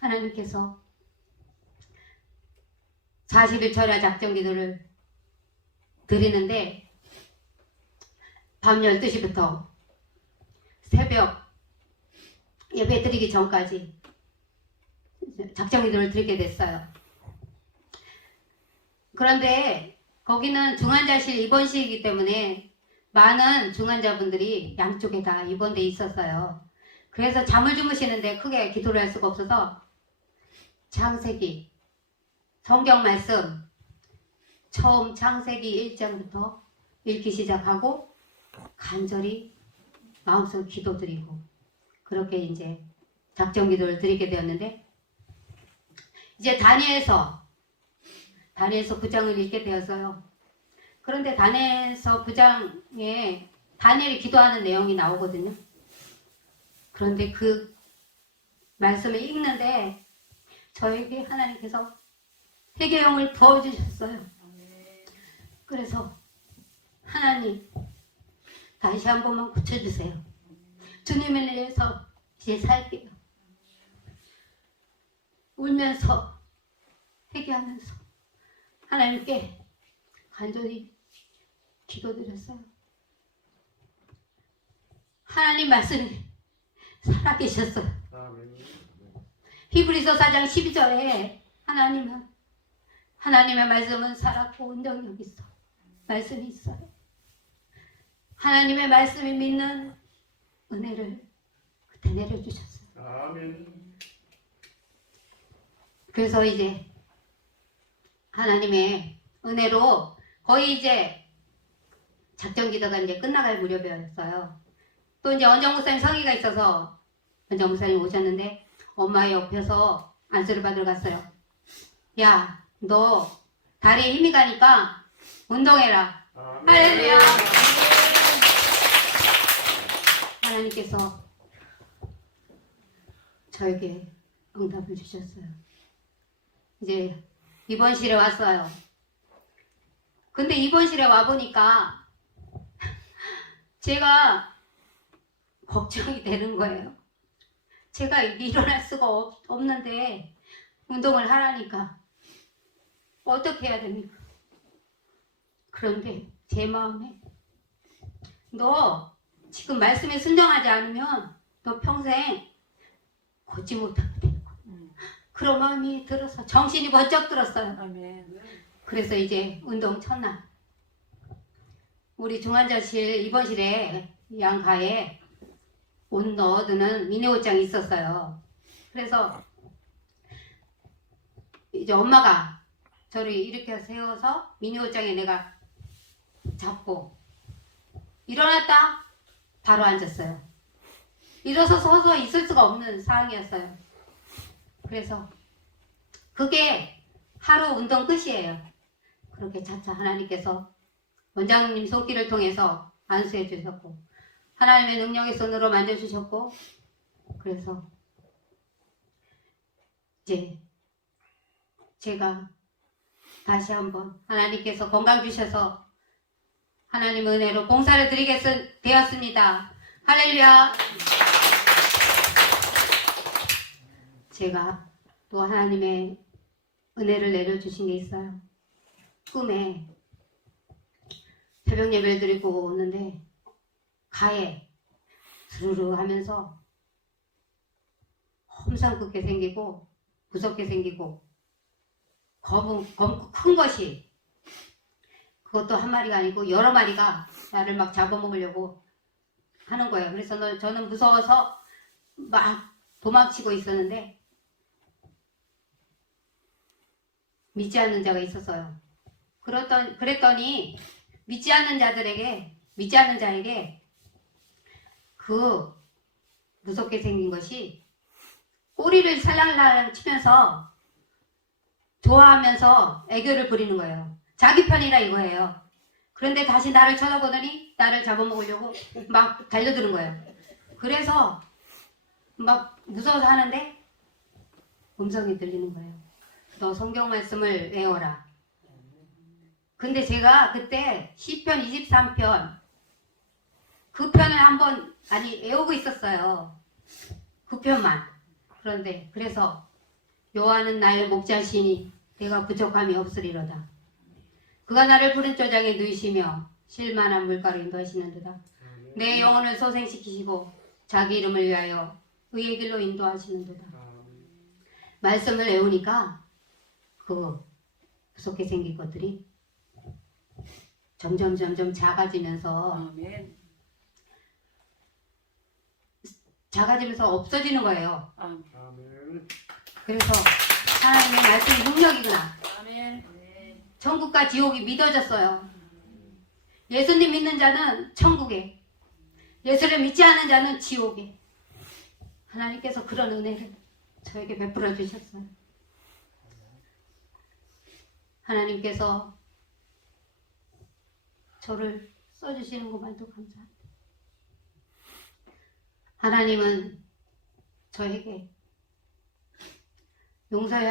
하나님께서 40일 철야 작정 기도를 드리는데 밤 12시부터 새벽 예배 드리기 전까지 작정 기도를 드리게 됐어요. 그런데 거기는 중환자실 입원실이기 때문에 많은 중환자분들이 양쪽에 다 입원돼 있었어요. 그래서 잠을 주무시는데 크게 기도를 할 수가 없어서 창세기 성경 말씀 처음 창세기 1장부터 읽기 시작하고 간절히 마음속 기도드리고 그렇게 이제 작정 기도를 드리게 되었는데 이제 다니엘서 9장을 읽게 되었어요. 그런데 다니엘서 9장에 다니엘이 기도하는 내용이 나오거든요. 그런데 그 말씀을 읽는데 저에게 하나님께서 회개형을 부어주셨어요. 그래서 하나님 다시 한 번만 고쳐주세요. 주님을 위해서 이제 살게요. 울면서 회개하면서 하나님께 간절히 기도드렸어요. 하나님 말씀이 살아계셨어요. 히브리서 4장 12절에 하나님의 말씀은 살았고 운동력이 있어. 말씀이 있어요. 하나님의 말씀이 믿는 은혜를 그때 내려주셨어요. 아멘. 그래서 이제 하나님의 은혜로 거의 이제 작정 기도가 이제 끝나갈 무렵이었어요. 또 이제 원정 목사님 성의가 있어서 원정 목사님 오셨는데 엄마의 옆에서 안수를 받으러 갔어요. 야, 너 다리에 힘이 가니까 운동해라. 할렐루야. 하나님께서 저에게 응답을 주셨어요. 이제 입원실에 왔어요. 근데 입원실에 와보니까 제가 걱정이 되는 거예요. 제가 일어날 수가 없는데 운동을 하라니까 어떻게 해야 됩니까? 그런데 제 마음에 너 지금 말씀에 순종하지 않으면 너 평생 걷지 못하게 되는 거야. 그런 마음이 들어서 정신이 번쩍 들었어요. 아멘. 그래서 이제 운동 첫날 우리 중환자실 입원실에 양가에 옷 넣어두는 미니 옷장이 있었어요. 그래서 이제 엄마가 저를 이렇게 세워서 미니 옷장에 내가 잡고 일어났다 바로 앉았어요. 일어서 서서 있을 수가 없는 상황이었어요. 그래서 그게 하루 운동 끝이에요. 그렇게 차차 하나님께서 원장님 손길을 통해서 안수해 주셨고 하나님의 능력의 손으로 만져주셨고 그래서 이제 제가 다시 한번 하나님께서 건강 주셔서 하나님 은혜로 봉사를 드리게 되었습니다. 할렐루야. 제가 또 하나님의 은혜를 내려주신 게 있어요. 꿈에 새벽 예배를 드리고 오는데 가에 스르르 하면서 험상궂게 생기고 무섭게 생기고 검고 큰 것이 그것도 한 마리가 아니고 여러 마리가 나를 막 잡아먹으려고 하는 거예요. 그래서 저는 무서워서 막 도망치고 있었는데 믿지 않는 자가 있었어요. 그랬더니 믿지 않는 자에게 그 무섭게 생긴 것이 꼬리를 살랑살랑 치면서 좋아하면서 애교를 부리는 거예요. 자기 편이라 이거예요. 그런데 다시 나를 쳐다보더니 나를 잡아먹으려고 막 달려드는 거예요. 그래서 막 무서워서 하는데 음성이 들리는 거예요. 너 성경 말씀을 외워라. 근데 제가 그때 시편 23편 그 편을 한번 외우고 있었어요. 그 편만. 그런데 그래서 여호와는 나의 목자시니 내가 부족함이 없으리로다. 그가 나를 푸른 초장에 누이시며 실만한 물가로 인도하시는도다. 내 영혼을 소생시키시고 자기 이름을 위하여 의의 길로 인도하시는도다. 말씀을 외우니까 그 무섭게 생긴 것들이 점점 작아지면서 없어지는 거예요. 그래서 하나님의 말씀이 능력이구나. 천국과 지옥이 믿어졌어요. 예수님 믿는 자는 천국에, 예수를 믿지 않는 자는 지옥에. 하나님께서 그런 은혜를 저에게 베풀어 주셨어요. 하나님께서 저를 써주시는 것만도 감사합니다. 하나님은 저에게 용서의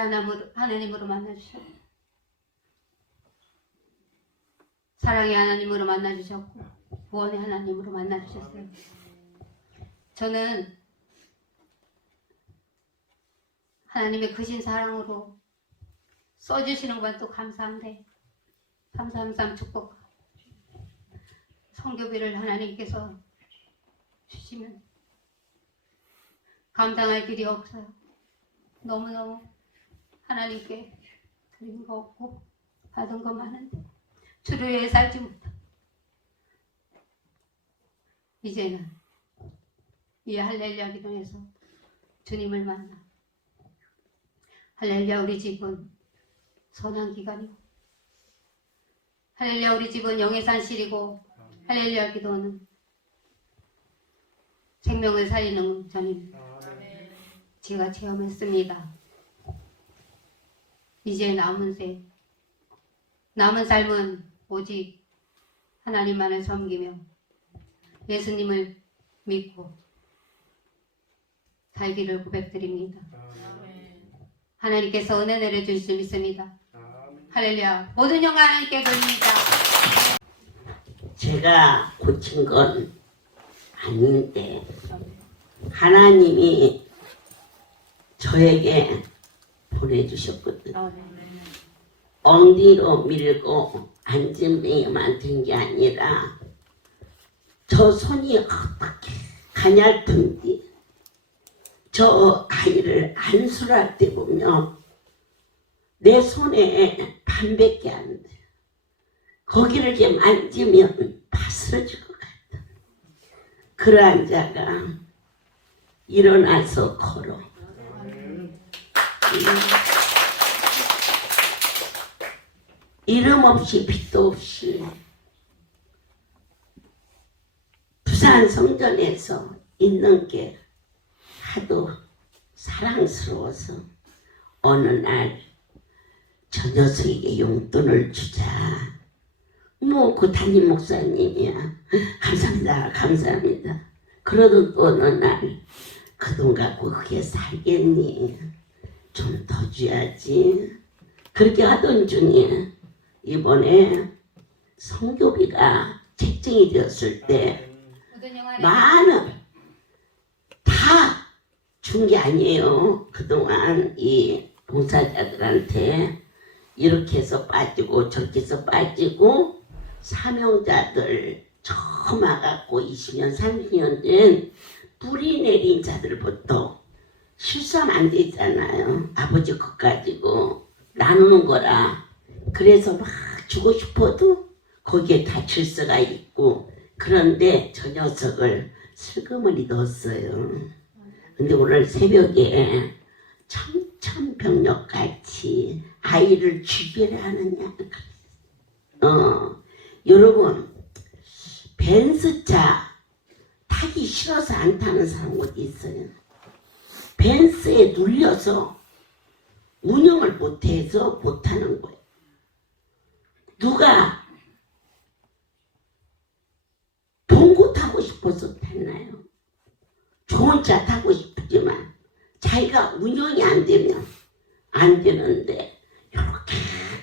하나님으로 만나주셨고 사랑의 하나님으로 만나주셨고 구원의 하나님으로 만나주셨어요. 저는 하나님의 크신 사랑으로 써주시는 것만도 감사한데 333 축복 성교비를 하나님께서 주시면 감당할 길이 없어요. 너무너무 하나님께 드린 거 없고 받은 거 많은데 주를 위해 살지 못하고 이제는 이 할렐루야 기도에서 주님을 만나 할렐루야 우리 집은 선한 기간이고 할렐루야 우리 집은 영의 산실이고 할렐루야 기도는 생명을 살리는 전입니다. 제가 체험했습니다. 이제 남은 삶은 오직 하나님만을 섬기며 예수님을 믿고 살기를 고백드립니다. 하나님께서 은혜 내려줄 수 믿습니다. 할렐루야. 모든 영광 하나님께 돌립니다. 제가 고친 건 아닌데 하나님이 저에게 보내주셨거든요. 엉디로 밀고 안진뱅이만 된 게 아니라 저 손이 어떻게 가냘픈지 저 아이를 안수할 때 보면 내 손에 반밖에 안 돼. 거기를 이렇게 만지면 바스러질 것 같다. 그러한 자가 일어나서 걸어. 이름 없이 빛도 없이 부산 성전에서 있는 게 하도 사랑스러워서 어느 날 저 녀석에게 용돈을 주자. 뭐 그 담임 목사님이야. 감사합니다. 감사합니다. 그러던 또 어느 날 그 돈 갖고 그게 살겠니? 좀 더 줘야지. 그렇게 하던 중에 이번에 성교비가 책정이 되었을 때 많은 다 준 게 아니에요. 그동안 이 봉사자들한테 이렇게 해서 빠지고 저렇게 해서 빠지고 사명자들 처음 와갖고 20년 30년 된 뿌리 내린 자들부터 실수하면 안 되잖아요. 아버지 것 가지고 나누는 거라. 그래서 막 주고 싶어도 거기에 다 질서가 있고 그런데 저 녀석을 슬그머니 넣었어요. 근데 오늘 새벽에 청천벽력같이 아이를 죽이려 하느냐. 여러분 벤츠차 타기 싫어서 안 타는 사람 어디 있어요? 벤츠에 눌려서 운영을 못해서 못하는 거예요. 누가 봉고 타고 싶어서 탔나요? 좋은 차 타고 싶지만 자기가 운영이 안 되면 안 되는데 이렇게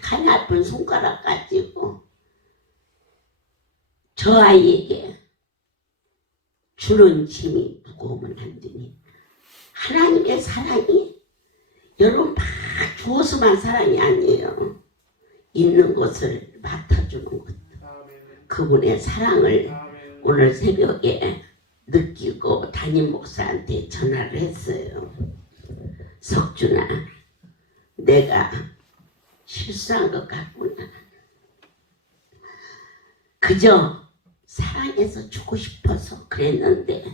가냘픈 손가락 가지고 저 아이에게 주는 짐이 무거우면 안 되니 하나님의 사랑이 여러분 막 주어서만 사랑이 아니에요. 있는 것을 맡아주는 것. 그분의 사랑을 오늘 새벽에 느끼고 담임 목사한테 전화를 했어요. 석준아, 내가 실수한 것 같구나. 그저 사랑해서 주고 싶어서 그랬는데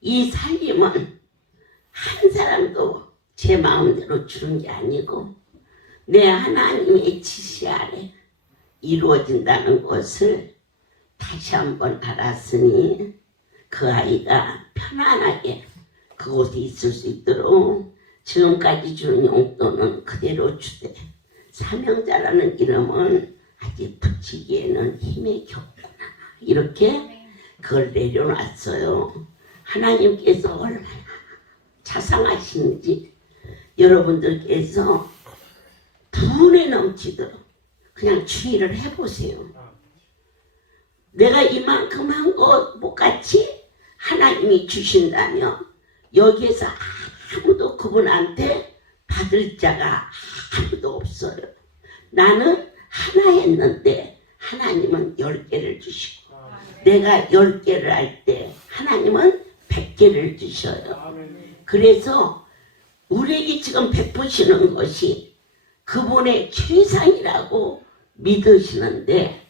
이 살림은 한 사람도 제 마음대로 주는 게 아니고 내 하나님의 지시 아래 이루어진다는 것을 다시 한번 알았으니 그 아이가 편안하게 그곳에 있을 수 있도록 지금까지 주는 용돈은 그대로 주되 사명자라는 이름은 아직 붙이기에는 힘이 겹구나. 이렇게 그걸 내려놨어요. 하나님께서 얼마나 자상하신지 여러분들께서 분에 넘치도록 그냥 주의를 해보세요. 내가 이만큼 한 것 똑같이 하나님이 주신다면 여기에서 아무도 그분한테 받을 자가 아무도 없어요. 나는 하나 했는데 하나님은 10개를 주시고 내가 10개를 할 때 하나님은 100개를 주셔요. 그래서 우리에게 지금 베푸시는 것이 그분의 최상이라고 믿으시는데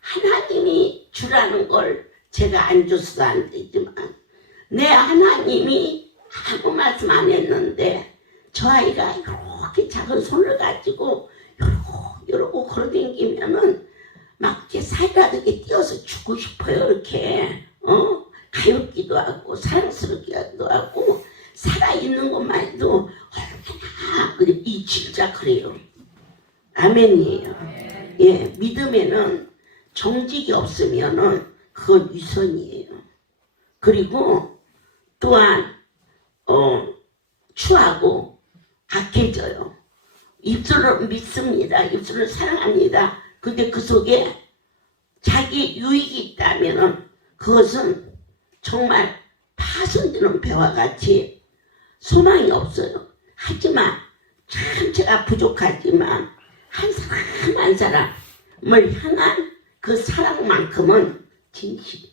하나님이 주라는 걸 제가 안 줘서도 안 되지만 내 하나님이 아무 말씀 안 했는데 저 아이가 이렇게 작은 손을 가지고 이러고 걸어다니면은 막 이렇게 사이다하게 뛰어서 죽고 싶어요. 이렇게 가엾기도 하고 사랑스럽기도 하고 살아있는 것만 해도 얼마나 근데 이 진짜 그래요. 아멘이에요. 예, 믿음에는 정직이 없으면은 그건 위선이에요. 그리고 또한 추하고 악해져요. 입술은 믿습니다. 입술은 사랑합니다. 근데 그 속에 자기 유익이 있다면은 그것은 정말 파손되는 배와 같이 소망이 없어요. 하지만 참 제가 부족하지만 한 사람 한 사람을 향한 그 사랑만큼은 진실.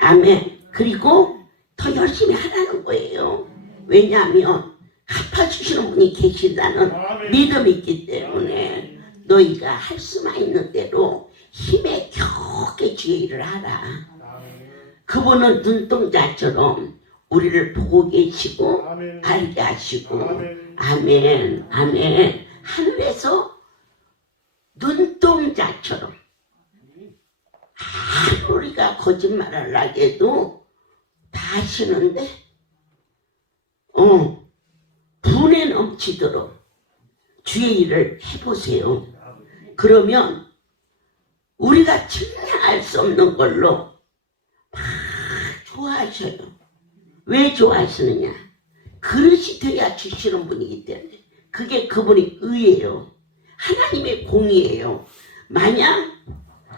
아멘. 그리고 더 열심히 하라는 거예요. 왜냐하면 갚아주시는 분이 계신다는 믿음이 있기 때문에 너희가 할 수만 있는 대로 힘에 겨우게 주의 일을 하라. 그분은 눈동자처럼 우리를 보고 계시고 알게 하시고 아멘 아멘. 하늘에서 눈동자처럼 우리가 거짓말을 하게도 다 하시는데 분에 넘치도록 주의 일을 해보세요. 그러면 우리가 증명할 수 없는 걸로 막 좋아하셔요. 왜 좋아하시느냐? 그릇이 되어야 주시는 분이기 때문에. 그게 그분의 의예요. 하나님의 공이에요. 마냥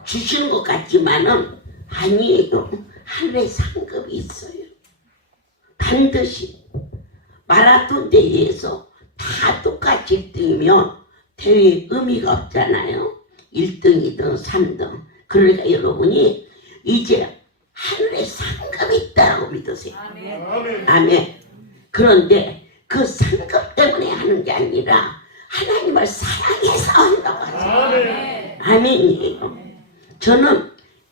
주시는 것 같지만은 아니에요. 하늘에 상급이 있어요. 반드시 마라톤 대회에서 다 똑같이 1등이면 대회에 의미가 없잖아요. 1등이든 3등. 그러니까 여러분이 이제 하늘에 상급이 있다고 믿으세요. 아멘. 아멘. 그런데 그 상급 때문에 하는 게 아니라 하나님을 사랑해서 한다고 하죠. 아멘. 아멘이에요. 저는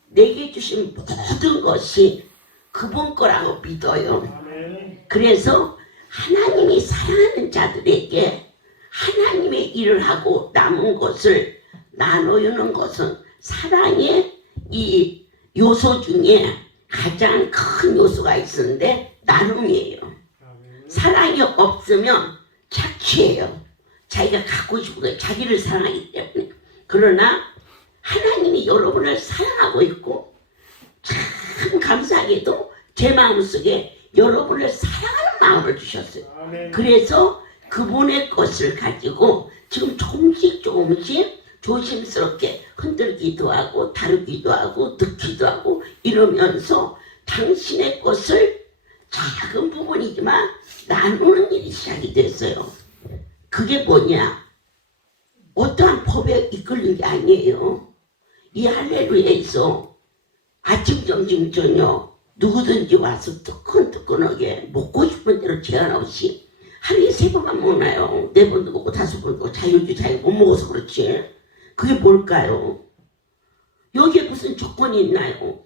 내게 주신 모든 것이 그분 거라고 믿어요. 아멘. 그래서 하나님이 사랑하는 자들에게 하나님의 일을 하고 남은 것을 나누는 것은 사랑의 이 요소 중에 가장 큰 요소가 있었는데 나눔이에요. 사랑이 없으면 착취해요. 자기가 갖고 싶은 거 자기를 사랑하기 때문에. 그러나 하나님이 여러분을 사랑하고 있고 참 감사하게도 제 마음속에 여러분을 사랑하는 마음을 주셨어요. 아멘. 그래서 그분의 것을 가지고 지금 조금씩 조심스럽게 흔들기도 하고 다루기도 하고 넣기도 하고 이러면서 당신의 것을 작은 부분이지만 나누는 일이 시작이 됐어요. 그게 뭐냐? 어떠한 법에 이끌린 게 아니에요. 이 할렐루야에서 아침, 점심, 저녁 누구든지 와서 뜨끈뜨끈하게 먹고 싶은 대로 제한 없이 하루에 3번만 먹나요? 4번도 먹고 5번도 먹고 자유주의 못 먹어서 그렇지. 그게 뭘까요? 여기에 무슨 조건이 있나요?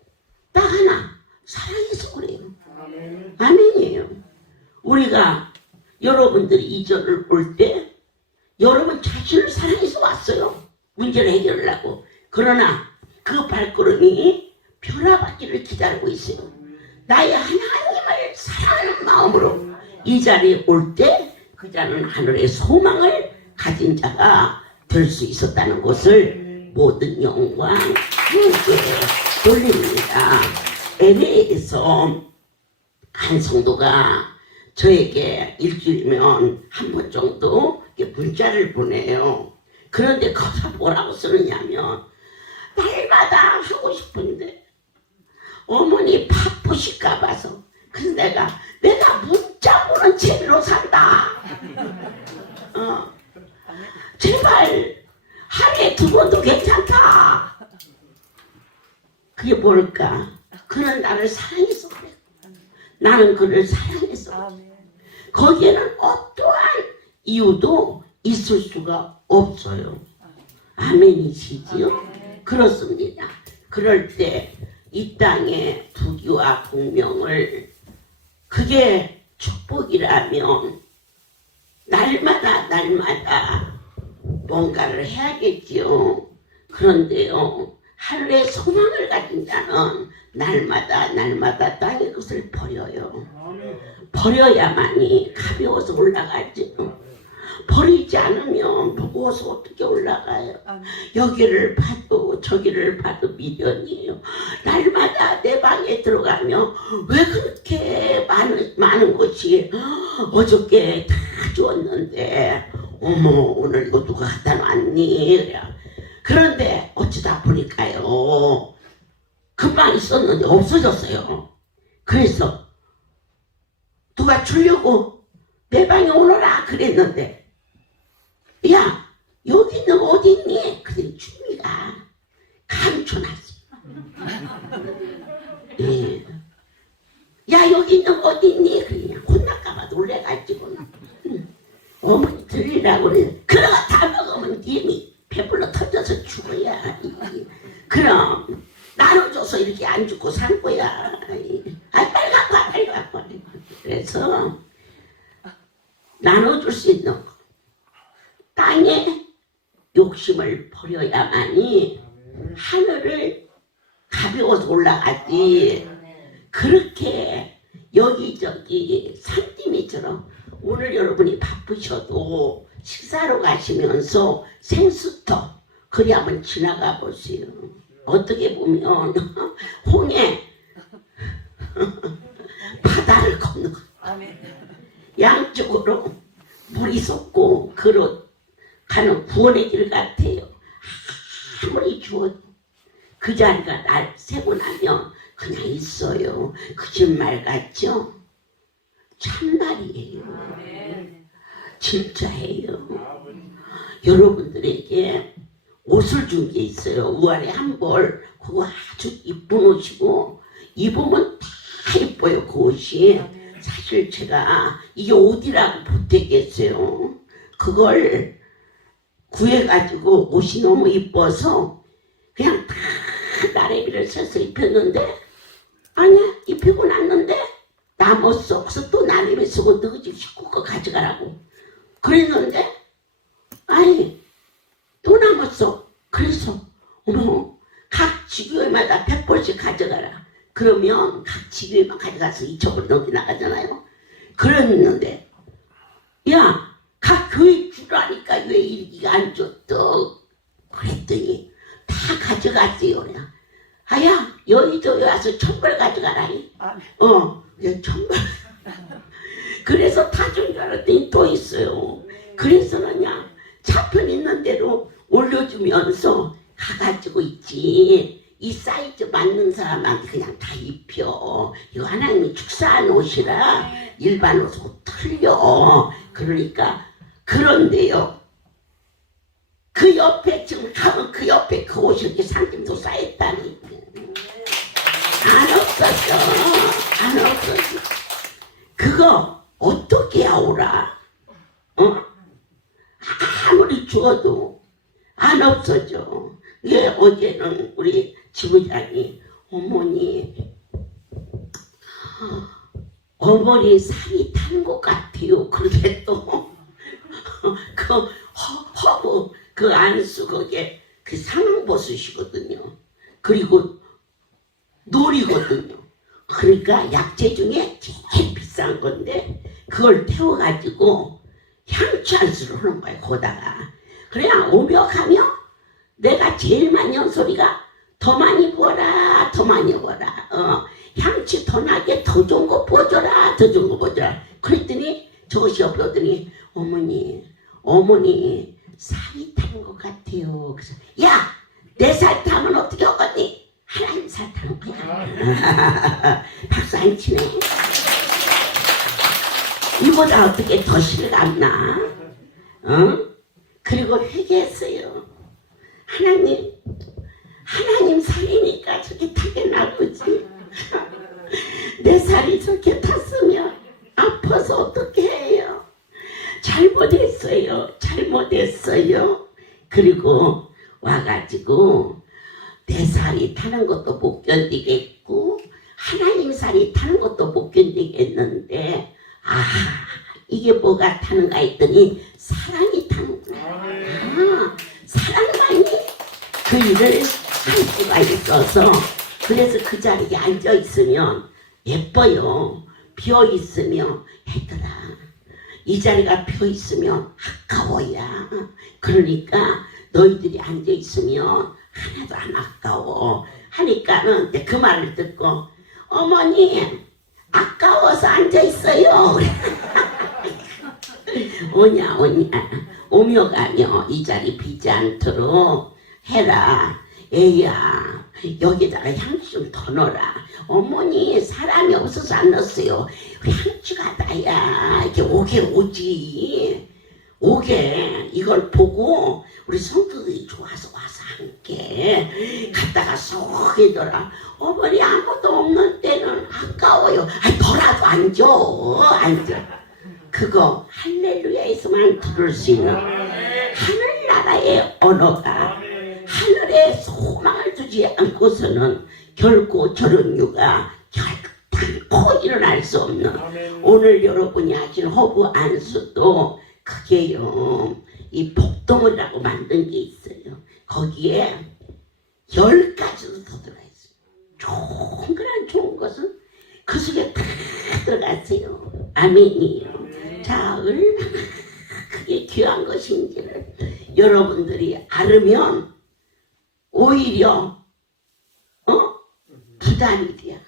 딱 하나, 사랑해서 그래요. 아멘. 아멘이에요. 우리가 여러분들이 이 절을 볼 때 여러분 자신을 사랑해서 왔어요. 문제를 해결하려고. 그러나 그 발걸음이 변화받기를 기다리고 있어요. 나의 하나님을 사랑하는 마음으로 이 자리에 올 때 그 자는 하늘의 소망을 가진 자가 될 수 있었다는 것을 모든 영광 하나님께 돌립니다. LA에서 한 성도가 저에게 일주일이면 한 번 정도 문자를 보내요. 그런데 거기서 뭐라고 쓰느냐면 날마다 하고 싶은데 어머니 바쁘실까 봐서. 그래서 내가 문자 보는 재미로 산다. 제발 하루에 2번도 괜찮다. 그게 뭘까? 그는 나를 사랑해서 그래. 나는 그를 사랑해서 그래. 거기에는 어떠한 이유도 있을 수가 없어요. 아멘이시지요? 그렇습니다. 그럴 때 이 땅의 부귀와 공명을 그게 축복이라면 날마다 뭔가를 해야겠지요. 그런데요, 하늘의 소망을 가진 자는 날마다 땅의 것을 버려요. 아멘. 버려야만이 가벼워서 올라가지요. 버리지 않으면 무거워서 어떻게 올라가요? 여기를 봐도 저기를 봐도 미련이에요. 날마다 내 방에 들어가면 왜 그렇게 많은 것이 어저께 다 주었는데 어머 오늘 이거 누가 갖다 놨니? 그래. 그런데 어쩌다 보니까요 금방 있었는데 없어졌어요. 그래서 누가 주려고 내 방에 오너라 그랬는데 야 여기 있는 거 어디 있니? 그랬더니 주미가 감춰놨어. 예. 야 여기 있는 거 어디 있니? 그냥 혼날까봐 놀래가지고 어머니 들리라고 그래. 그런 거 다 먹으면 니미 배불러 터져서 죽어야. 그럼 나눠줘서 이렇게 안 죽고 산 거야. 빨리 갖고 와 빨리 갖고 와. 그래서 나눠줄 수 있는 거. 땅에 욕심을 버려야만이 하늘을 가벼워서 올라가지. 그렇게 여기저기 산더미처럼 오늘 여러분이 바쁘셔도 식사로 가시면서 생수터 그리 한번 지나가 보세요. 어떻게 보면 홍해 바다를 건너 양쪽으로 물이 솟고 걸어가는 구원의 길 같아요. 아무리 추워도 그 자리가 날 새고 나면 그냥 있어요. 거짓말 같죠? 참말이에요. 진짜예요. 여러분들에게 옷을 준 게 있어요. 우아래 한 벌. 그거 아주 이쁜 옷이고 입으면 다 이뻐요. 그 옷이. 사실 제가 이게 옷이라고 보태겠어요. 그걸 구해가지고 옷이 너무 이뻐서 그냥 다 나래비를 써서 입혔는데 아니야 입히고 났는데 남았어. 그래서 또 나래비 쓰고 너 집 식구 거 가져가라고 그랬는데 아니 또 남았어. 그래서 어머 각 지교회마다 100벌씩 가져가라. 그러면 각 지교회만 가져가서 2,000벌 넘게 나가잖아요. 그랬는데 야 각 교회 주라니까 왜 이렇게 안 줬어? 그랬더니 다 가져갔어요. 그냥 아야 여의도에 와서 1,000벌 가져가라. 그냥 1,000벌. 그래서 다 준 줄 알았더니 또 있어요. 그래서 그냥 차편 있는 대로 올려주면서 가가지고 있지. 이 사이즈 맞는 사람한테 그냥 다 입혀. 이거 하나님이 축사한 옷이라 일반 옷하고 틀려. 그러니까 그런데요. 그 옆에 지금 가면 그 옆에 그 옷이 이렇게 상금도 쌓였다니. 안 없었어. 안 없었어. 그거 어떻게 하오라? 아무리 주어도 안 없어져. 예, 어제는 우리 지부장이 어머니 살이 탄 것 같아요. 그렇게 또 그 허브 그 안수 그게 그 상황버섯이거든요. 그리고 놀이거든요. 그러니까 약재 중에 제일 비싼 건데 그걸 태워가지고 향취 안수를 하는 거예요. 거다가 그래야 오며 가며 내가 제일 많이 한 소리가 더 많이 부어라 더 많이 부어라 향취 더 나게 더 좋은 거 부어줘라 더 좋은 거 부어줘라. 그랬더니 저것이 옆에 오더니 어머니 살이 타는 것 같아요. 그래서 야 내 살 타면 어떻게 하겠니? 하나님 살 타는 거야. 박수 안 치네. 이보다 어떻게 더 실감나? 그리고 회개했어요. 하나님 살이니까 저렇게 타게 놔두지. 내 살이 저렇게 탔으면 아파서 어떻게 해요? 잘못했어요. 그리고 와가지고 내 살이 타는 것도 못 견디겠고 하나님 살이 타는 것도 못 견디겠는데 이게 뭐가 타는가 했더니 사랑이 타는구나. 사랑만이 그 일을 할 수가 있어서 그래서 그 자리에 앉아있으면 예뻐요. 비어있으면 했더라. 이 자리가 비어있으면 아까워야. 그러니까 너희들이 앉아있으면 하나도 안 아까워 하니까는 그 말을 듣고 어머니 아까워서 앉아있어요. 오냐 오며 가며 이 자리 비지 않도록 해라. 애야 여기다가 향수 좀 더 넣어라. 어머니 사람이 없어서 안 넣었어요. 향수가 나야 이렇게 오게 오지. 오게 이걸 보고 우리 성도들이 좋아서 와서 함께 갔다가 속이더라. 어머니 아무도 없는 때는 아까워요. 더라도 앉아. 그거 할렐루야에서만 들을 수 있는 하늘나라의 언어가 하늘에 소망을 두지 않고서는 결코 저런 유가 결단코 일어날 수 없는 오늘 여러분이 하신 허브 안수도 그게요 이 복동이라고 만든 게 있어요. 거기에 10가지도 더 들어가 있어요. 좋은 것은 그 속에 다 들어갔어요. 아멘이에요. 자, 얼마나 그게 귀한 것인지를 여러분들이 알으면 오히려 부담이 돼요.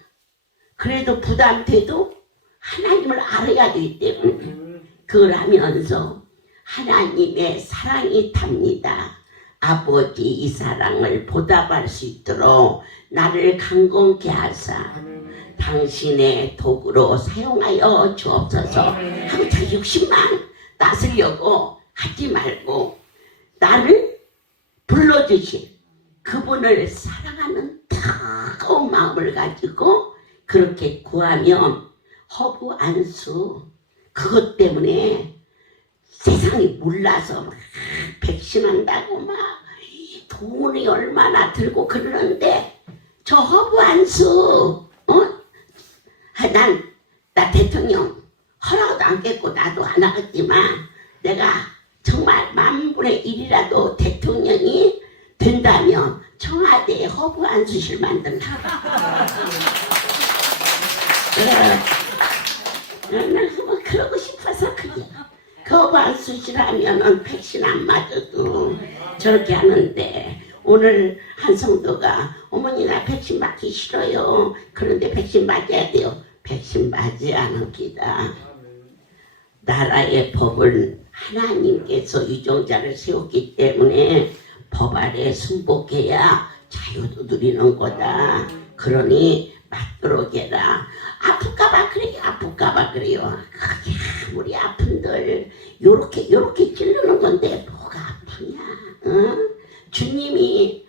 그래도 부담돼도 하나님을 알아야 되기 때문에 그걸 하면서 하나님의 사랑이 답니다. 아버지 이 사랑을 보답할 수 있도록 나를 강건케 하사 당신의 도구로 사용하여 주옵소서 하고 자기 욕심만 나서려고 하지 말고 나를 불러주신 그분을 사랑하는 뜨거운 마음을 가지고 그렇게 구하면 허부 안수 그것 때문에 세상이 몰라서 막 백신한다고 막 돈이 얼마나 들고 그러는데 저 허부 안수 나 대통령 허락도 안 겠고 나도 안 하겠지만 내가 정말 만분의 1이라도 대통령이 된다면 청와대에 허브 안수실 만든다. 나는 뭐 그러고 싶어서 그래. 허브 안수실 하면은 백신 안 맞아도 저렇게 하는데 오늘 한 성도가 어머니 나 백신 맞기 싫어요. 그런데 백신 맞아야 돼요. 백신 맞지 않습니다. 나라의 법을 하나님께서 유정자를 세웠기 때문에 법 아래 순복해야 자유도 누리는 거다. 그러니 맞도록 해라. 아플까봐 그래요. 아플까봐 그래요. 그게 아무리 아픈들 요렇게 찌르는 건데 뭐가 아프냐. 응? 주님이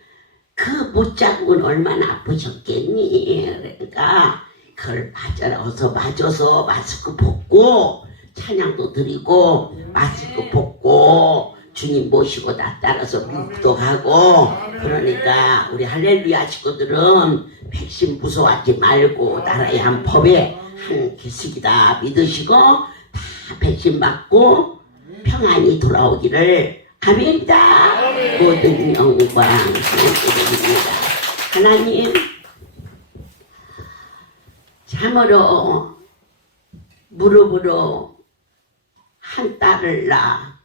그 못자국은 얼마나 아프셨겠니. 그러니까 그걸 맞아라. 어서 맞아서 마스크 벗고 찬양도 드리고 마스크 벗고 주님 모시고 나 따라서 미국도 가고 그러니까 우리 할렐루야 식구들은 백신 무서워하지 말고 나라의 한 법에 한 개씩이다 믿으시고 다 백신 맞고 평안이 돌아오기를 아멘이다. 모든 영광 하나님입니다. 하나님 참으로 무릎으로 한 딸을 낳아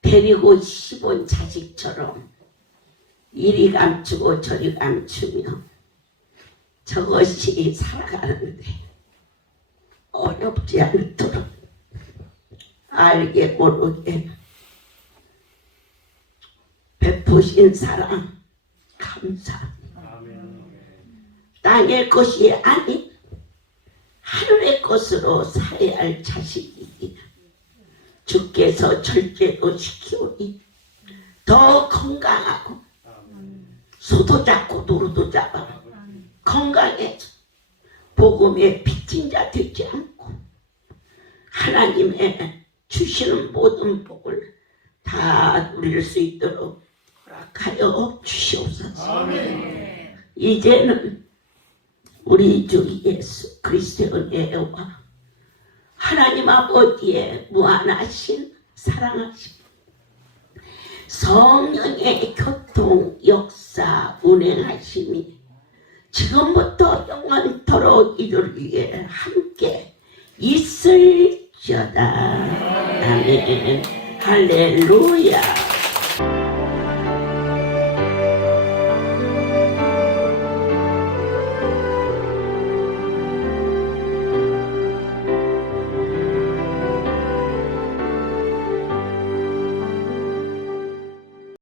데리고 10온 자식처럼 이리 감추고 저리 감추며 저것이 살아가는데 어렵지 않도록 알게 모르게 베푸신 사랑 감사합니다. 땅의 것이 아닌 하늘의 것으로 살아야 할 자식이기 주께서 절제도 시키오니 더 건강하고 소도 잡고 노루도 잡아 건강해져 복음의 빚진 자 되지 않고 하나님의 주시는 모든 복을 다 누릴 수 있도록 허락하여 주시옵소서. 아멘. 이제는 우리 주 예수 그리스도의 은혜와 하나님 아버지의 무한하신 사랑하심 성령의 교통 역사 운행하심이 지금부터 영원토록 이들 위해 함께 있을지어다. 아멘. 할렐루야.